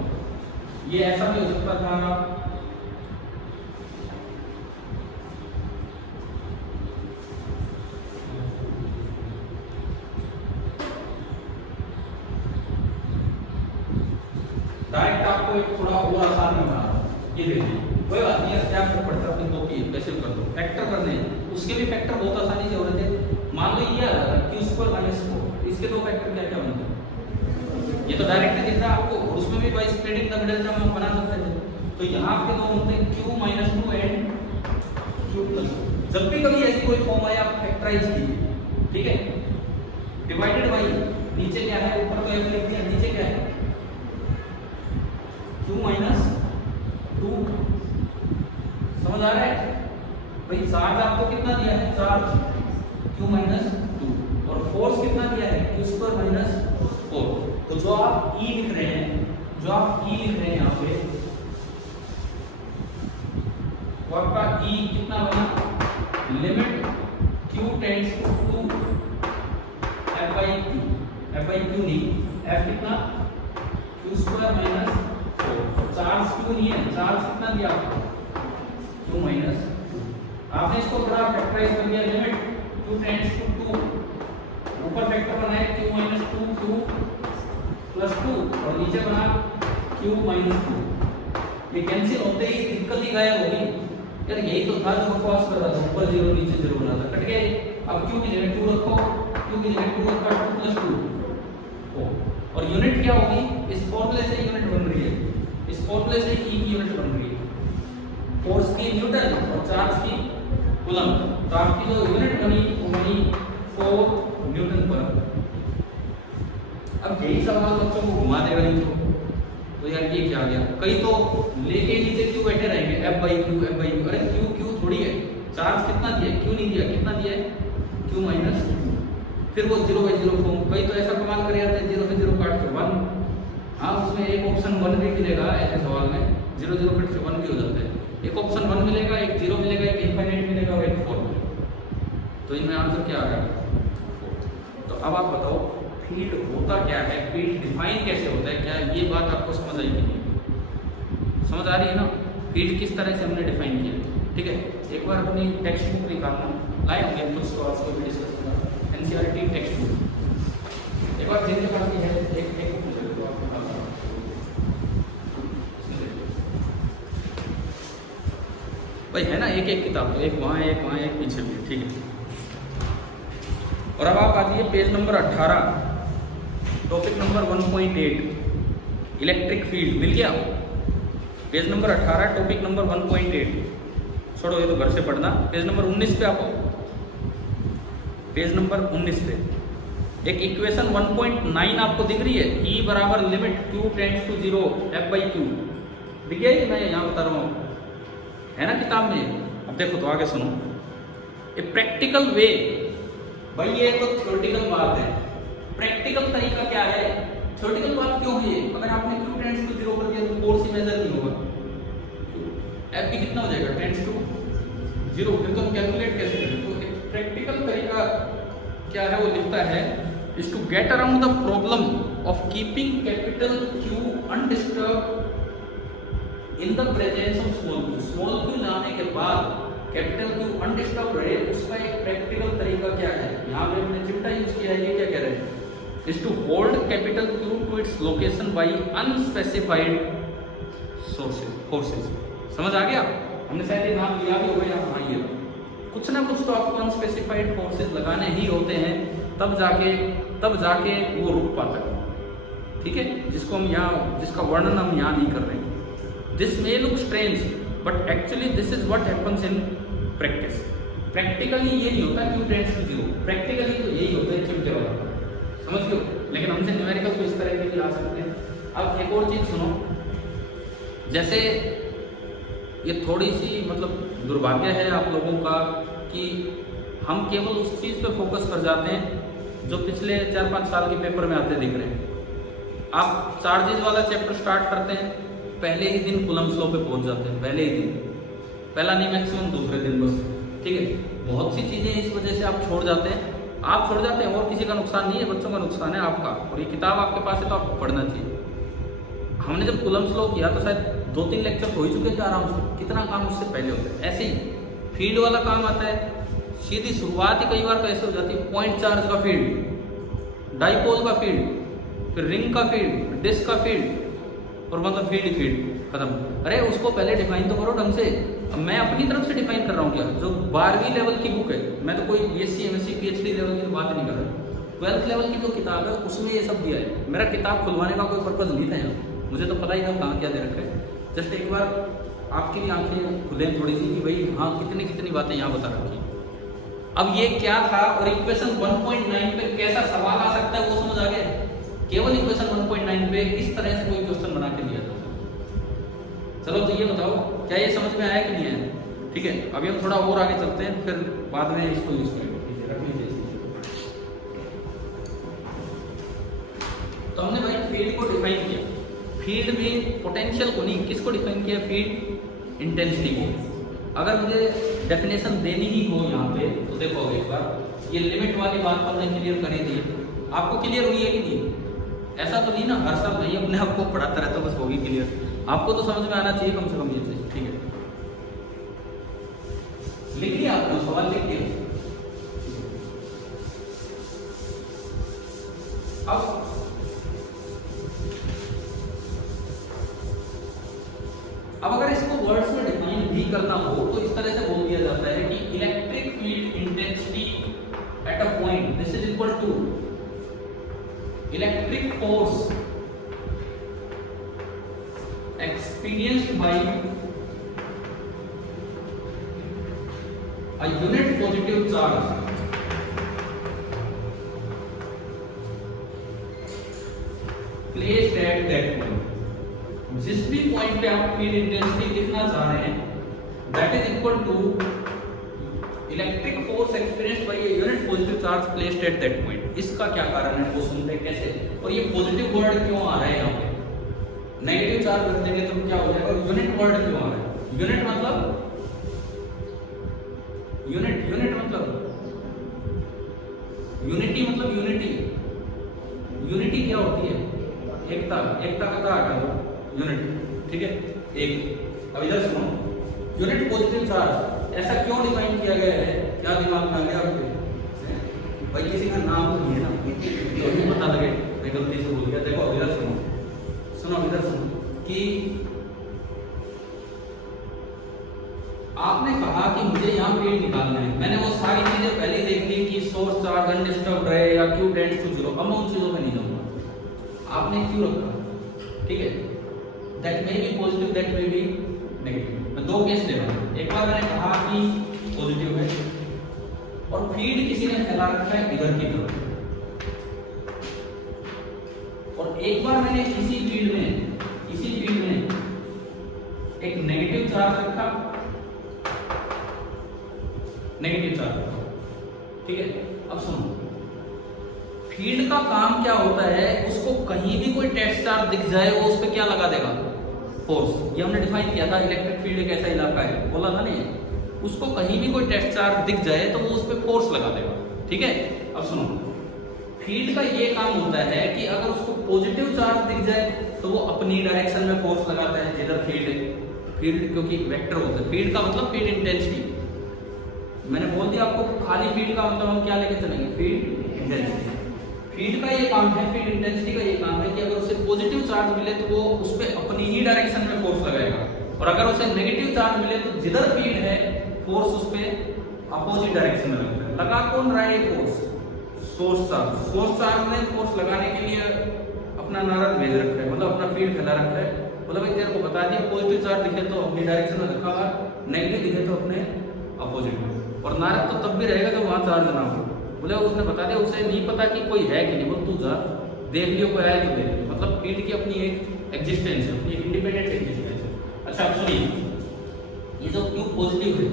ये ऐसा भी हो सकता था डायरेक्ट। आपको एक थोड़ा और आसान बना रहा हूं, ये देखिए कोई बात नहीं है, क्या फर्क पड़ता है अपने दो की कैसे कर दो। फैक्टर करने उसके भी फैक्टर बहुत आसानी से हो रहे थे। मान लो ये आ रहा है Q² - 4, इसके दो फैक्टर क्या क्या बनते हैं? ये तो डायरेक्ट दिख रहा है आपको, और उसमें भी by splitting the middle term हम बना सकते हैं। तो यहाँ के दो होते हैं Q - 2 एंड Q+। जब भी कभी ऐसी कोई फॉर्म आए आप फैक्टराइज कीजिए, ठीक है? डिवाइडेड बाई नीचे क्या है, ऊपर तो F लिख दिया, नीचे क्या है Q - 2। समझ आ रहा है भाई? चार्ज आपको कितना दिया है? चार्ज Q - 2 और फोर्स कितना दिया है? Q² - 4। तो जो आप E लिख रहे हैं यहाँ पे, वो आपका E कितना बना? Limit Q tends to 2 F/Q, F/Q नहीं, F कितना? Q² - 4। चार्ज Q नहीं है, चार्ज कितना दिया आपको? Q - 2। आपने इसको थोड़ा फैक्टराइज कर दिया, लिमिट Q टेंड्स टू 2, ऊपर फैक्टर बनाए Q - 2 Q + 2 और नीचे बना Q - 2। ये कैंसिल होते ही दिक्कत ही गायब हो गई। यार यही तो था जो बकवास कर रहा था, ऊपर 0 नीचे 0 बना था, कट गए। अब Q की जगह 2 रखो, Q की जगह 2 रखा, 2 + 2 और यूनिट क्या होगी? इस फॉर्मूले से यूनिट बन रही है, इस फॉर्मूले से E की यूनिट बन रही है, फोर्स की न्यूटन और चार्ज की कूलम। तो आपकी जो यूनिट बनी वो बनी 4 न्यूटन पर। अब यही सवाल बच्चों को घुमा देगा नहीं तो यार ये क्या आ गया? कई तो लेके नीचे क्यों बैठे रहेंगे, F/Q। अरे Q थोड़ी है, चार्ज कितना दिया? Q नहीं दिया, कितना दिया है? Q - 2। फिर वो 0/0 फॉर्म। कई तो ऐसा कमाल कर जाते हैं, 0 से 0 काट के 1। हाँ, उसमें एक ऑप्शन 1 भी मिलेगा ऐसे सवाल में, 0 0 कट से 1 भी हो जाता है। एक ऑप्शन 1 मिलेगा, एक 0 मिलेगा, एक इनफाइनाइट मिलेगा और एक 4 मिलेगा। तो इनमें आंसर क्या आ गया? तो अब आप बताओ फील्ड होता क्या है, फील्ड डिफाइन कैसे होता है? क्या ये बात आपको समझ आई कि नहीं? समझ आ रही है ना? फील्ड किस तरह से हमने डिफाइन किया, ठीक है? एक बार अपनी टेक्स्ट बुक निकालना, लाए होंगे कुछ सवाल को भी डिस्कस करना, NCERT टेक्स्ट बुक एक बार जिनके पास है एक भाई है ना, एक एक किताब, एक वहाँ एक पीछे भी, ठीक है? और अब आप आ जाइए page number 18, topic number 1.8 electric field. मिल गया? Page number 18 topic number 1.8। छोड़ो ये तो घर से पढ़ना। पेज नंबर 19 पे आपको, पेज नंबर 19 पे एक इक्वेशन 1.9 आपको दिख रही है, E बराबर limit Q tends to 0 F/Q। दिख गया ये? मैं यहाँ बता रहा हूँ, है ना किताब में? अब देखो तो आगे सुनो। ए प्रैक्टिकल वे, भाई ये तो थ्योरेटिकल बात है, प्रैक्टिकल तरीका क्या है? थ्योरेटिकल बात क्यों है? अगर आपने Q टेंड्स टू 0 कर दिया तो फोर्स ही मेजर नहीं होगा। F भी कितना हो जाएगा? Tends to 0। फिर तो हम कैलकुलेट कैसे करें? तो एक प्रैक्टिकल तरीका क्या है वो लिखता है, is to get around the problem of keeping capital Q undisturbed in the presence of small Q लाने के बाद कैपिटल क्यू अनडिस्टर्ब रहे, उसका एक प्रैक्टिकल तरीका क्या है, यहाँ पे हमने चिमटा यूज किया है, ये क्या कह रहे हैं, is to hold capital Q to its location by unspecified forces. समझ आ गया? हमने शायद ये नाम लिया भी होगा यहाँ, हाँ ये कुछ ना कुछ तो आपको अनस्पेसिफाइड फोर्सेस लगाने ही होते हैं, तब जाके वो रुक पाता है। ठीक है, जिसको हम यहाँ, जिसका वर्णन हम यहाँ नहीं कर रहे हैं। This may look strange but actually this is what happens in practice. Practically ये नहीं होता Q tends to zero, practically तो यही होता है चिमटे वाला, समझ गए? लेकिन हमसे न्यूमेरिकल को इस तरह के भी ला सकते हैं। अब एक और चीज सुनो, जैसे ये थोड़ी सी मतलब दुर्भाग्य है आप लोगों का कि हम केवल उस चीज़ पे फोकस कर जाते हैं जो पिछले 4-5 साल के पेपर में आते दिख रहे हैं। आप चार्जेज वाला चैप्टर स्टार्ट करते हैं, पहले ही दिन कूलम्ब्स लॉ पे पहुंच जाते हैं, पहले ही दिन, पहला नहीं मैक्सिमम दूसरे दिन बस। ठीक है, बहुत सी चीज़ें इस वजह से आप छोड़ जाते हैं, और किसी का नुकसान नहीं है, बच्चों का नुकसान है आपका। और ये किताब आपके पास है तो आपको पढ़ना चाहिए। हमने जब कूलम्ब्स लॉ किया तो शायद 2-3 लेक्चर हो ही चुके थे आराम से, कितना काम उससे पहले होता है। ऐसे ही फील्ड वाला काम आता है, सीधी शुरुआत ही कई बार कैसे हो जाती है, पॉइंट चार्ज का फील्ड, डाइपोल का फील्ड, फिर रिंग का फील्ड, डिस्क का फील्ड, और मतलब फील्ड खत्म। अरे उसको पहले डिफाइन तो करो ढंग से। अब मैं अपनी तरफ से डिफाइन कर रहा हूँ क्या, जो 12वीं लेवल की बुक है, मैं तो कोई BSc MSc PhD लेवल की बात नहीं कर रहा, 12th लेवल की जो किताब है उसमें ये सब दिया है। मेरा किताब खुलवाने का कोई पर्पज़ नहीं था यहाँ, मुझे तो पता ही था कहाँ क्या दे रखा है। जस्ट एक बार आपकी भी आंखें खुले थोड़ी सी कि भाई हाँ कितनी बातें यहाँ बता रखी। अब ये क्या था और इक्वेशन 1.9 पे कैसा सवाल आ सकता है वो समझ आ गया। केवल इक्वेशन 1.9 पे इस तरह से कोई क्वेश्चन बना के दिया था। चलो तो ये बताओ क्या ये समझ में आया कि नहीं आया? ठीक है, अभी हम थोड़ा और आगे चलते हैं, फिर बाद में इसको यूज करेंगे। तो हमने भाई फील्ड को डिफाइन किया, फील्ड में पोटेंशियल को नहीं, किसको डिफाइन किया, फील्ड इंटेंसिटी को। अगर मुझे डेफिनेशन देनी ही हो यहाँ पे तो देखो एक बार ये लिमिट वाली बात तो हमने क्लियर कर ही दी, आपको क्लियर हुई है कि नहीं? ऐसा तो नहीं ना हर साल नहीं अपने आप को पढ़ाता रहता बस होगी क्लियर, आपको तो समझ में आना चाहिए कम से कम ये चीज। ठीक है, लिख लिया आपने सवाल, लिख लिया। अब अगर इसको वर्ड्स में डिफाइन भी करना हो तो इस तरह से बोल दिया जाता है कि electric field intensity at a point this is equal to electric force experienced by a unit positive charge placed at that point। जिस भी पॉइंट पे आप फील्ड इंटेंसिटी लिखना चाह रहे हैं that is equal to electric force experienced by a unit positive charge placed at that point. इसका क्या कारण है वो सुनते हैं कैसे, और ये पॉजिटिव वर्ड क्यों आ रहा है यहाँ पे, नेगेटिव चार्ज रख देंगे तो क्या हो जाएगा, और यूनिट वर्ड क्यों आ रहा है, यूनिट मतलब यूनिटी क्या होती है, एकता का क्या हटा दो यूनिट। ठीक है, एक। अब इधर सुनो, यूनिट पॉजिटिव चार्ज ऐसा क्यों डिफाइन किया गया है, क्या दिमाग में आ गया आपके? भाई किसी का नाम तो नहीं है ना, तो भी पता लगे मैं गलती से बोल गया। देखो इधर सुनो कि आपने कहा कि मुझे यहाँ फील्ड निकालना है, मैंने वो सारी चीजें पहले देख ली कि सोर्स चार्ज अनडिस्टर्ब्ड रहे या क्यू टेंड्स टू जीरो, अब मैं उन चीजों में नहीं जाऊंगा। आपने क्यों रखा, ठीक है, that may be positive that may be negative. मैं दो केस ले रहा हूँ, एक बार मैंने कहा कि पॉजिटिव है और फील्ड किसी ने फैला रखा है इधर की तरफ, और एक बार मैंने इसी फील्ड में एक नेगेटिव चार्ज रखा, ठीक है। अब सुनो, फील्ड का काम क्या होता है, उसको कहीं भी कोई टेस्ट चार्ज दिख जाए वो उस पर क्या लगा देगा, फोर्स। ये हमने डिफाइन किया था, इलेक्ट्रिक फील्ड एक ऐसा इलाका है, बोला था नहीं, उसको कहीं भी कोई टेस्ट चार्ज दिख जाए तो वो उस पर फोर्स लगा देगा। ठीक है, अब सुनो, फील्ड का ये काम होता है कि अगर उसको पॉजिटिव चार्ज दिख जाए तो वो अपनी डायरेक्शन में फोर्स लगाता है जिधर फील्ड है। फील्ड क्योंकि वेक्टर होता है, फील्ड का मतलब फील्ड इंटेंसिटी। मैंने बोल दिया आपको खाली फील्ड का मतलब हम क्या लेके चलेंगे, फील्ड इंटेंसिटी। फील्ड का ये काम है, फील्ड इंटेंसिटी का ये काम है कि अगर उसे पॉजिटिव चार्ज मिले तो वो उस पर अपनी ही डायरेक्शन में फोर्स लगाएगा, और अगर उसे नेगेटिव चार्ज मिले तो जिधर फील्ड है फोर्स उस पर अपोजिट डायरेक्शन में लगता है। लगा कौन रहा है ये force, source charge. Source charge ने फोर्स लगाने के लिए अपना नारद भेज रखा है, मतलब अपना फील्ड फैला रखा है। मतलब एक तेरे को बता दिया पॉजिटिव चार्ज दिखे तो अपनी डायरेक्शन में रखा हुआ, नेगेटिव दिखे तो अपने अपोजिट में। और नारद तो तब भी रहेगा जब वहां चार्ज ना हो। बोले उसने बता दिया, उसे नहीं पता कि कोई है कि नहीं, बोल तू जा देख लियो कोई आए तो देख लियो। मतलब फील्ड की अपनी एक एग्जिस्टेंस है, अपनी इंडिपेंडेंट एग्जिस्टेंस है। अच्छा अब सुनिए, ये जो क्यू पॉजिटिव है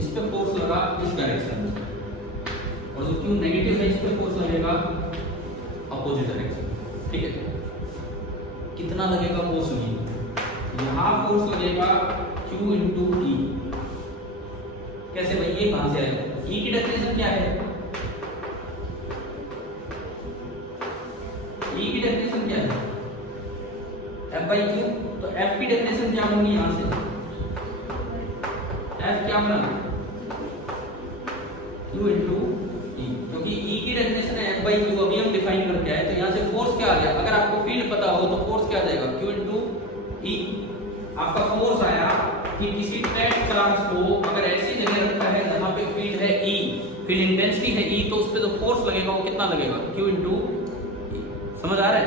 इस पे फोर्स लगा इस डायरेक्शन में, और जो क्यू नेगेटिव है इस पे फोर्स लगेगा अपोजिट डायरेक्शन। ठीक है, कितना लगेगा वो सुनिए। यहाँ फोर्स लगेगा Q इंटू ई। कैसे भाई, ये कहां से आएगा? ई की डेफिनेशन क्या है? ई की डेफिनेशन क्या है? F by Q। तो F की डेफिनेशन क्या होगी यहां से? F क्या बना? Q इंटू ई, क्योंकि E की डेफिनेशन है F बाई Q। अभी हम डिफाइन करके आए तो यहाँ से फोर्स क्या आ गया? अगर आपको फील्ड पता हो तो फोर्स क्या आ जाएगा? Q इंटू ई। आपका फोर्स आया कि किसी टेस्ट चार्ज को अगर ऐसी जगह रखा है जहां पे फील्ड है E, फील्ड इंटेंसिटी है E, तो उस पे जो फोर्स लगेगा वो कितना लगेगा? Q इंटू ई। समझ आ रहा है?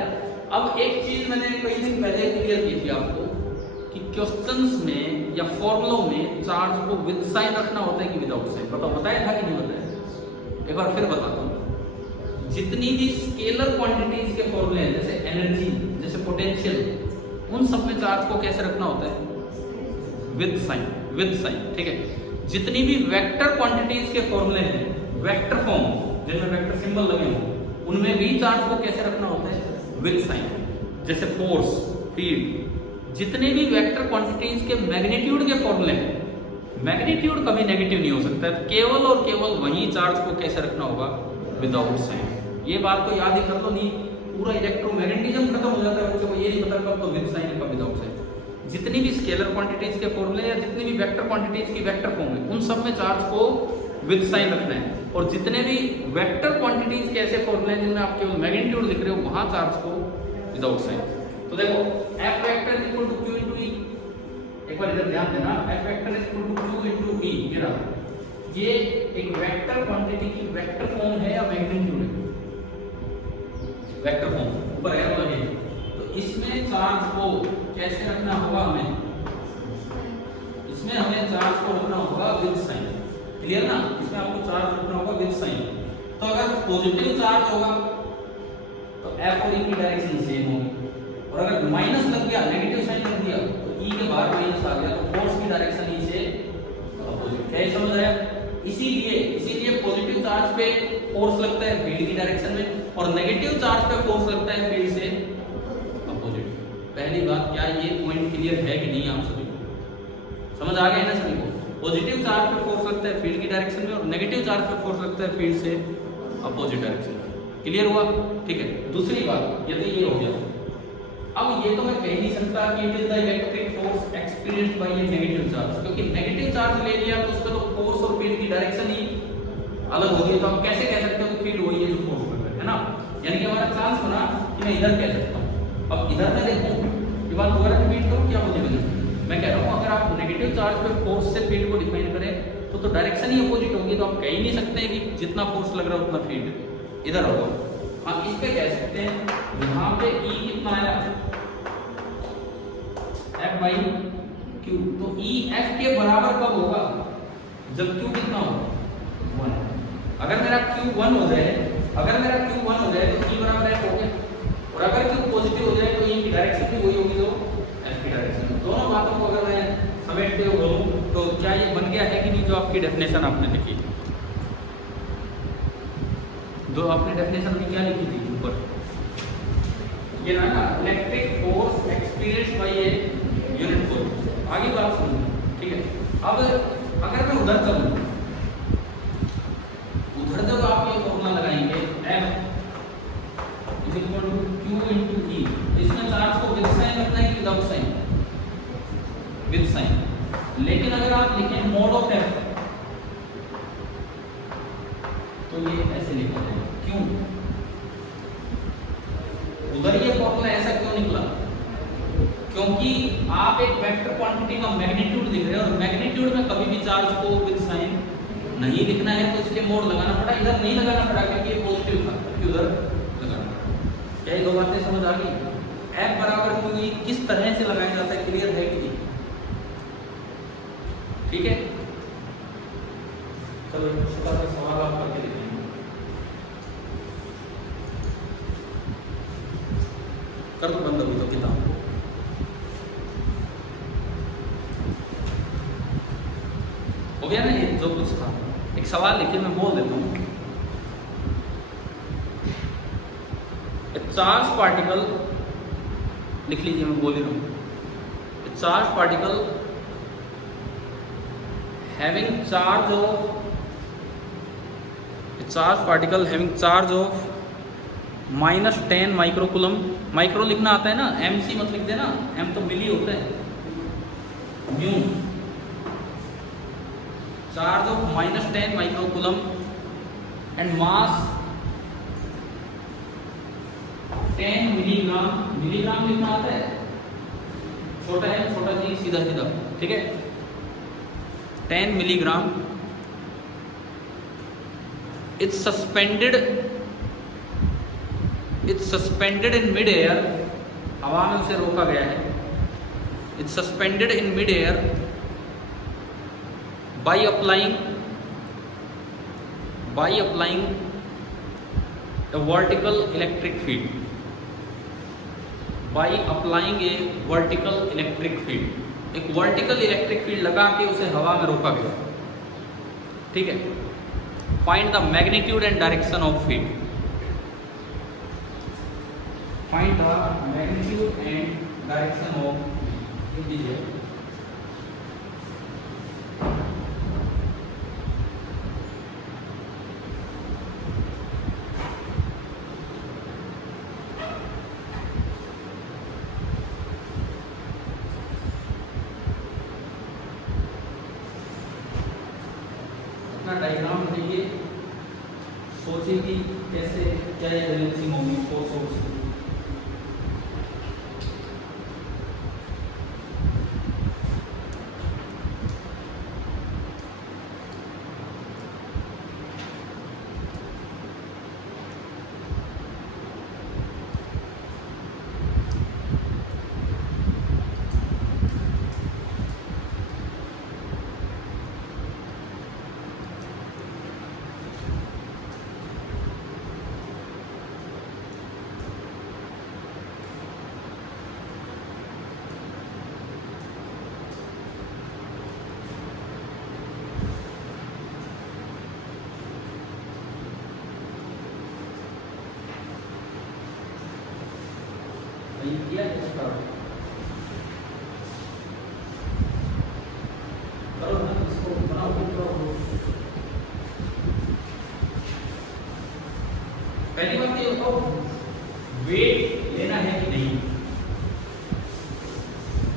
अब एक चीज मैंने कई दिन पहले क्लियर की थी आपको कि क्वेश्चंस में या फॉर्मूलों में चार्ज को विद साइन रखना होता है कि विदाउट साइन। बताया था कि नहीं बताया? एक बार फिर बताता हूँ। जितनी भी स्केलर क्वांटिटीज के फॉर्मूले हैं, जैसे एनर्जी, जैसे पोटेंशियल, उन सब में चार्ज को कैसे रखना होता है? With sign, with sign. ठीक है, जितनी भी वेक्टर क्वांटिटीज के फॉर्मूले हैं, वेक्टर फॉर्म जिनमें वेक्टर सिंबल लगे हों, उनमें भी चार्ज को कैसे रखना होता है? With sign. जैसे फोर्स, फील्ड, जितने भी वेक्टर क्वांटिटीज के मैग्नीट्यूड के फॉर्मूले हैं, मैग्नीट्यूड कभी नेगेटिव नहीं हो सकता है, केवल और केवल वही चार्ज को कैसे रखना होगा? Without sign. ये बात तो याद ही कर लो, नहीं पूरा इलेक्ट्रोमैग्नेटिज्म खत्म हो जाता है बच्चों को ये नहीं पता कब तो विद साइन है कब विदाउट साइन। जितनी भी स्केलर क्वांटिटीज के फॉर्मूले या जितनी भी वेक्टर क्वांटिटीज की वेक्टर फॉर्म है, उन सब में चार्ज को विद साइन रखना है। और जितने भी वेक्टर क्वांटिटीज के ऐसे फॉर्मूले हैं जिनमें आप केवल मैग्नीट्यूड लिख रहे हो, वहां चार्ज को विदाउट साइन। तो देखो F vector equal to Q into E. एक बार इधर ध्यान देना, F vector equal to Q into E. ये एक वेक्टर क्वांटिटी की वेक्टर फॉर्म है या मैग्नीट्यूड है? वेक्टर फॉर्म ऊपर एरो लगे, तो इसमें चार्ज को कैसे रखना होगा? इसमें हमें चार्ज को रखना होगा विद साइन। क्लियर ना? इसमें आपको चार्ज रखना होगा विद साइन। तो अगर पॉजिटिव चार्ज होगा तो F और E की डायरेक्शन सेम होगी, और अगर माइनस लग गया, नेगेटिव साइन लग दिया, तो E के बाहर माइनस आ गया, तो फोर्स की डायरेक्शन E से अपोजिट। क्या समझ आया? इसीलिए पॉजिटिव चार्ज पे फोर्स लगता है फील्ड की डायरेक्शन में, और नेगेटिव चार्ज पे फोर्स लगता है फील्ड से अपोजिट। पहली बात, क्या ये पॉइंट क्लियर है कि नहीं? आप सभी समझ आ गया है ना सभी को? पॉजिटिव चार्ज पे फोर्स लगता है फील्ड की डायरेक्शन में, और नेगेटिव चार्ज पे फोर्स लगता है फील्ड से अपोजिट डायरेक्शन में। क्लियर हुआ? ठीक है। दूसरी बात, यदि ये हो गया, अब ये तो मैं कह नहीं सकता कि it is the electric force experienced by A negative charge, क्योंकि नेगेटिव चार्ज ले लिया तो उसका तो फोर्स और फील्ड की डायरेक्शन ही अलग होगी। तो हम कैसे कह सकते हो कि फील्ड वही है जो फोर्स कर रहा है ना? यानी कि हमारा चांस बना कि मैं इधर कह सकता हूँ। अब इधर मैं देखूँ, ये बात दोबारा रिपीट करूँ क्या मुझे मिले? मैं कह रहा हूँ अगर आप नेगेटिव चार्ज पे फोर्स से फील्ड को डिफाइन करें तो डायरेक्शन ही अपोजिट होगी, तो आप कह ही नहीं सकते कि जितना फोर्स लग रहा है उतना फील्ड इधर होगा। हाँ, इस पे कह सकते हैं यहाँ पे E कितना आया? F by Q। तो E F के बराबर कब होगा? जब Q कितना होगा? 1। अगर मेरा Q 1 हो जाए, तो E बराबर F हो गया, और अगर Q पॉजिटिव हो जाए तो E की डायरेक्शन भी वही होगी जो F की डायरेक्शन। दोनों बातों को अगर मैं समेटते हुए बोलूं तो क्या ये बन गया है कि नहीं जो आपकी डेफिनेशन आपने लिखी? जो आपने डेफिनेशन में क्या लिखी थी ऊपर, ये ना electric force experienced by a unit force. आगे बात सुनो, ठीक है? अब अगर मैं उधर चलूं, उधर जब आप ये फॉर्मूला लगाएंगे F is equal to Q into E sign. लेकिन अगर आप लिखें मोड ऑफ एफ तो ये ऐसे लिखा जाएगा। क्यों? उधर ये फॉर्मूला ऐसा क्यों निकला? क्योंकि आप एक वेक्टर क्वांटिटी का मैग्नीट्यूड लिख रहे हैं और मैग्नीट्यूड में कभी भी चार्ज को विद साइन नहीं लिखना है, तो इसलिए मोड लगाना पड़ा। इधर नहीं लगाना पड़ा क्योंकि ये पॉजिटिव था, क्योंकि उधर लगाना पड़ा। क्या ये दो बातें समझ आ गई? एफ बराबर क्यों किस तरह से लगाया जाता है, क्लियर है कि नहीं? ठीक है, चलो छोटा सा सवाल आप करके देखेंगे। कर दो बंद अभी तो किताब। हो गया ना ये जो कुछ था? एक सवाल लिखिए, मैं बोल देता हूँ। चार्ज पार्टिकल लिख लीजिए, मैं बोल ही रहा हूँ। Charge particle having charge of a charge particle having charge of -10 microcoulomb. Micro लिखना आता है ना, mc मत लिख देना, m तो मिली होता है। New charge of -10 microcoulomb and mass 10 milligram. Milligram लिखना आता है, छोटा है छोटा जी, सीधा सीधा, ठीक है। 10 milligram it's suspended in mid-air। हवा में उसे रोका गया है। it's suspended in mid-air by applying a vertical electric field। by applying a vertical electric field, एक वर्टिकल इलेक्ट्रिक फील्ड लगा के उसे हवा में रोका गया, ठीक है। Find the magnitude and direction of field. Find the magnitude and direction of दीजिए। डायग्राम बनाइए, सोचिए कि कैसे क्या ये बैलेंसिंग होगी फोर्स ऑफ। किया करो ना, इसको बनाओ, पहली बात ये बताओ वेट लेना है कि नहीं।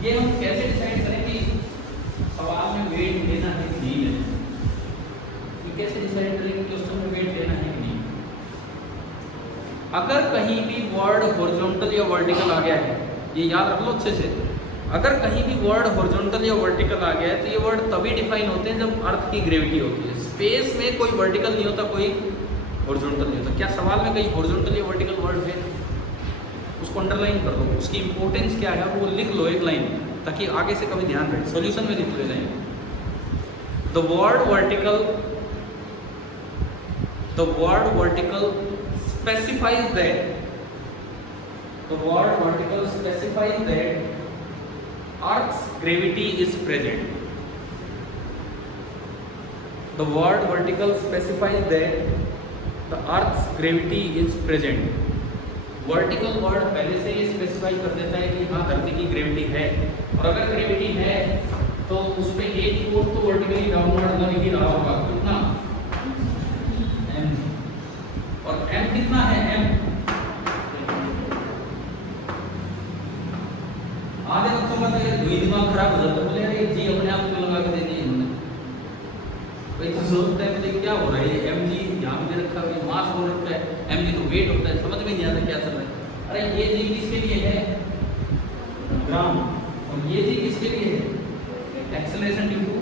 ये हम कैसे डिसाइड करें कि सवाल में वेट लेना है कि नहीं लेना? ये कैसे डिसाइड करें कि क्वेश्चन में वेट लेना है कि नहीं? अगर कहीं भी वर्ड हॉरिजॉन्टल या वर्टिकल आ गया है, ये याद रख लो अच्छे से, अगर कहीं भी वर्ड हॉरिजॉन्टल या वर्टिकल आ गया है तो ये वर्ड तभी डिफाइन होते हैं जब अर्थ की ग्रेविटी होती है। स्पेस में कोई वर्टिकल नहीं होता, कोई हॉरिजॉन्टल नहीं होता। क्या सवाल में कहीं हॉरिजॉन्टल या वर्टिकल वर्ड है? उसको अंडरलाइन कर दो, उसकी इंपॉर्टेंस क्या है वो लिख लो एक लाइन, ताकि आगे से कभी ध्यान रहे, सॉल्यूशन में लिख ले जाएंगे। The word vertical specifies that Earth's gravity is present। The word vertical specifies that the Earth's gravity is present। Vertical word पहले से ही स्पेसिफाई कर देता है कि हाँ धरती की ग्रेविटी है, और अगर ग्रेविटी है तो उस पे एक फोर्स तो वर्टिकली डाउनवर्ड लग ही रहा होगा। कितना? m। और m कितना है? m आधे बच्चों का तो ये दिमाग खराब हो जाता है, बोले यार ये दे रखा है, मास बोल रखा है, mg तो वेट होता है, समझ में नहीं आता क्या चल रहा है। अरे ये जी किसके लिए है, ग्राम, और ये जी किसके लिए है, एक्सेलरेशन ड्यू टू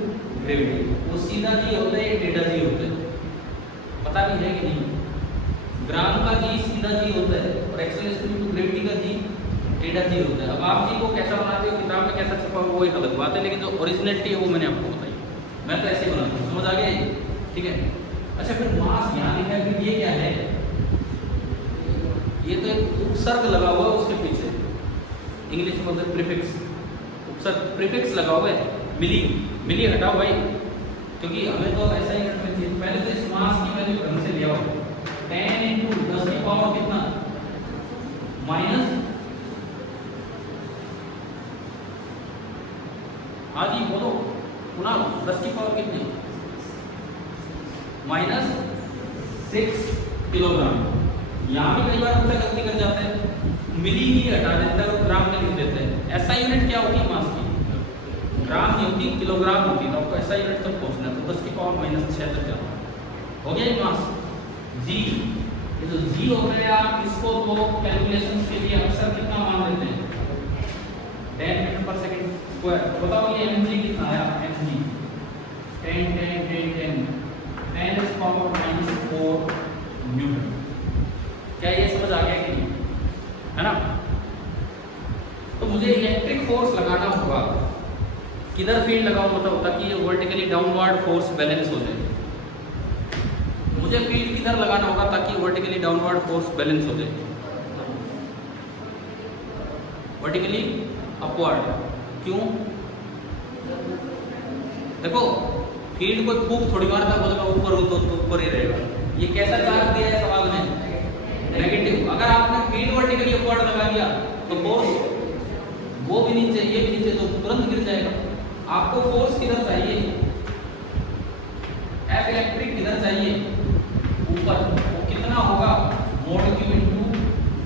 ग्रेविटी। वो सीधा जी होता है, ये टेढ़ा जी होता है, पता नहीं है कि नहीं। ग्राम का जी सीधा जी होता है और एक्सेलरेशन ड्यू टू ग्रेविटी का जी टेढ़ा जी होता है। अब आप जी को कैसा बनाते हो, किताब में कैसा छपा हुआ वो एक अलग बात है, लेकिन जो ओरिजिनलिटी है वो मैंने आपको बताई। मैं तो ऐसे बनाता हूँ, समझ आ गया ये, ठीक है। अच्छा फिर मास यहाँ लिखा है, फिर ये क्या है, ये तो एक उपसर्ग लगा हुआ है उसके पीछे, इंग्लिश में बोलते हैं प्रीफिक्स, उपसर्ग प्रीफिक्स लगा हुआ है, मिली, मिली हटाओ भाई, क्योंकि हमें तो ऐसा ही करना चाहिए। पहले तो इस मास की वैल्यू ढंग से लिया हो, 10 इंटू 10 की पावर कितना, माइनस, हाँ जी बोलो पुनः, 10 की पावर कितनी, माइनस 6 किलोग्राम। यहाँ भी कई बार बच्चा गलती कर जाता है, मिली ही हटा देता है और ग्राम में लिख देता है। ऐसा यूनिट क्या होती है मास की, ग्राम नहीं होती, किलोग्राम होती है। तो आपको ऐसा यूनिट तक पहुंचना है, तो 10 की पावर माइनस 6 तक जाना हो गया ये मास। जी, ये जो जी हो गया, आप इसको तो कैलकुलेशन के लिए अक्सर कितना मान लेते हैं, 10 मीटर पर सेकंड स्क्वायर। तो बताओ ये mg कितना आया, mg 10 10 10 10 10 इस पावर माइनस 4 न्यूटन। क्या ये समझ आ गया कि नहीं, है ना। तो मुझे इलेक्ट्रिक फोर्स लगाना होगा, किधर फील्ड लगाऊं बताओ, ताकि ये वर्टिकली डाउनवर्ड फोर्स बैलेंस हो जाए। मुझे फील्ड किधर लगाना होगा ताकि वर्टिकली डाउनवर्ड फोर्स बैलेंस हो जाए, वर्टिकली अपवर्ड। क्यों, देखो फील्ड कोई फूक थोड़ी मारता, बोलेगा ऊपर हो तो ऊपर ही रहेगा। ये कैसा चार्ज दिया है सवाल में, नेगेटिव। अगर आपने फील्ड वर्टिकली अपवर्ड लगा दिया तो फोर्स वो भी नीचे ये भी नीचे, तो तुरंत गिर जाएगा। आपको फोर्स किधर चाहिए, एफ इलेक्ट्रिक किधर चाहिए, ऊपर। वो कितना होगा, मोड क्यू इंटू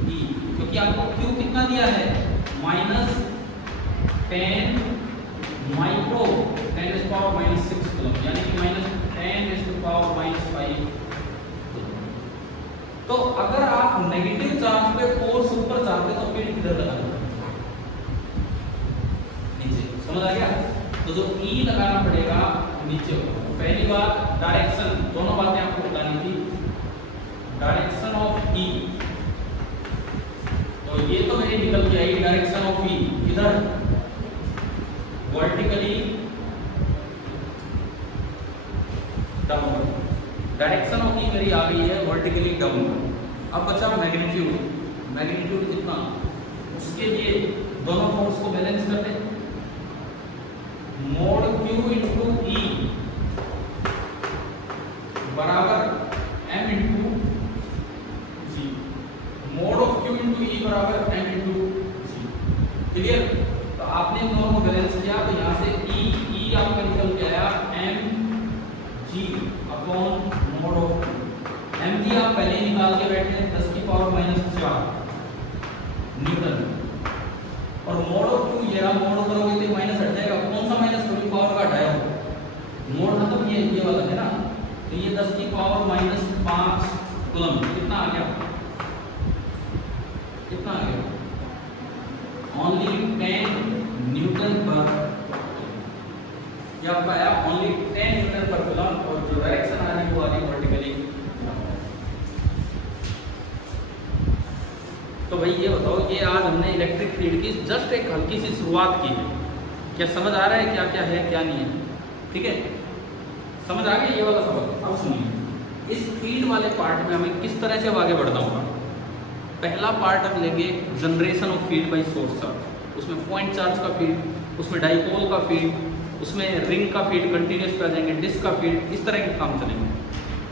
ई, क्योंकि आपको क्यू कितना दिया है, माइनस 10 माइक्रो 10 इस पावर माइनस 6 कूलम, यानी कि माइनस 10 इस पावर माइनस 5। तो अगर आप नेगेटिव चार्ज पे फोर्स ऊपर चाहते तो फील्ड किधर लगाना, नीचे, समझ आ गया। तो जो E लगाना पड़ेगा नीचे। पहली बात डायरेक्शन, दोनों बातें आपको बतानी थी, डायरेक्शन ऑफ E। तो ये तो मेरी निकल के आई डायरेक्शन ऑफ E, किधर, vertically downward. Direction of E मेरी आ गई है वर्टिकली डाउनवर्ड। अब बचा मैग्नीट्यूड, मैग्नीट्यूड कितना, उसके लिए दोनों फोर्स को बैलेंस कर दें, मोड Q इंटू E बराबर M into G, mode of Q into E बराबर M इंटू G। क्लियर। तो आपने दोनों को बैलेंस किया, तो यहाँ से E आपका निकल के आया M G upon mode of mg आप पहले ही निकाल के बैठे हैं, 10 की पावर माइनस 4 न्यूटन। और मोड ऑफ Q, ये रहा, मोड करोगे तो माइनस हट जाएगा, कौन सा माइनस, थोड़ी पावर का हटाया हो, मोड मतलब ये वाला है ना। तो ये 10 की पावर माइनस 5 कूलम, कितना आ गया, कितना आ गया, ओनली 10 न्यूटन पर, यह पाया ओनली 10 न्यूटन पर कूलम। और जो डायरेक्शन आ रही वो आ रही वर्टिकली। तो भाई ये बताओ, ये आज हमने इलेक्ट्रिक फील्ड की जस्ट एक हल्की सी शुरुआत की है। क्या समझ आ रहा है क्या क्या है क्या नहीं है, ठीक है, समझ आ गया ये वाला सबक। अब सुनिए, इस फील्ड वाले पार्ट में हमें किस तरह से अब आगे बढ़ना होगा। पहला पार्ट हम लेंगे generation of field by source charge, उसमें पॉइंट चार्ज का फील्ड, उसमें डाइपोल का फील्ड, उसमें रिंग का फील्ड, कंटिन्यूस पे आ जाएंगे, डिस्क का फील्ड, इस तरह के काम चलेंगे।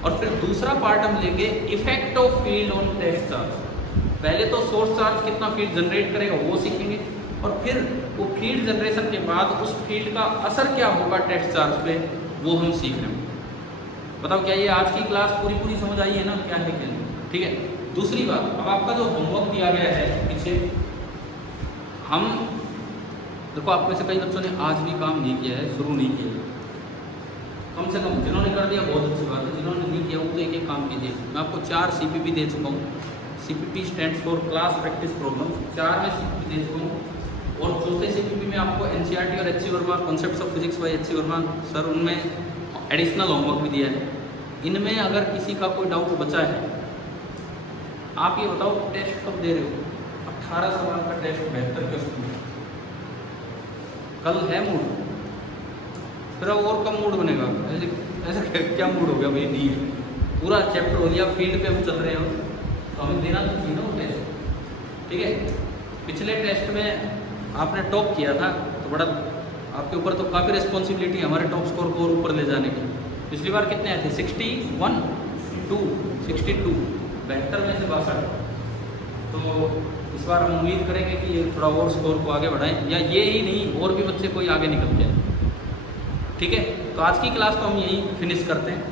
और फिर दूसरा पार्ट हम लेंगे effect of field on test charge. पहले तो सोर्स चार्ज कितना फील्ड जनरेट करेगा वो सीखेंगे, और फिर वो फील्ड जनरेशन के बाद उस फील्ड का असर क्या होगा टेस्ट चार्ज पे, वो हम सीख रहे हैं। बताओ क्या ये आज की क्लास पूरी समझ आई है ना, क्या है क्या नहीं, ठीक है। दूसरी बात, अब आपका जो होमवर्क दिया गया है पीछे, हम देखो आप में से कई बच्चों ने आज भी काम नहीं किया है, शुरू नहीं किया है, तो कम से कम जिन्होंने कर दिया बहुत अच्छी बात है, जिन्होंने नहीं किया वो तो एक एक काम कीजिए। मैं आपको 4 CPP दे चुका हूँ। CPP stands for class practice problem, 4 में CPP दे चुका हूँ। और चौथे CPP में आपको NCERT और HC Verma concepts of physics bye HC Verma sir, उनमें एडिशनल होमवर्क भी दिया है। इनमें अगर किसी का कोई डाउट बचा है, आप ये बताओ टेस्ट कब दे रहे हो? 18 सवाल का टेस्ट 72 क्वेश्चन में। कल है मूड, फिर और कम मूड बनेगा। ऐसे क्या मूड हो गया भाई? नहीं है, पूरा चैप्टर हो गया, फील्ड पे हम चल रहे हो तो हमें देना तो चाहिए ना वो टेस्ट। ठीक है, पिछले टेस्ट में आपने टॉप किया था तो बड़ा आपके ऊपर तो काफ़ी रिस्पॉन्सिबिलिटी है हमारे टॉप स्कोर को और ऊपर ले जाने की। पिछली बार कितने आए थे? 61, 62, 72 में से 62। तो इस बार हम उम्मीद करेंगे कि ये थोड़ा और स्कोर को आगे बढ़ाएं, या ये ही नहीं और भी बच्चे कोई आगे निकल जाए। ठीक है, तो आज की क्लास तो हम यहीं फिनिश करते हैं।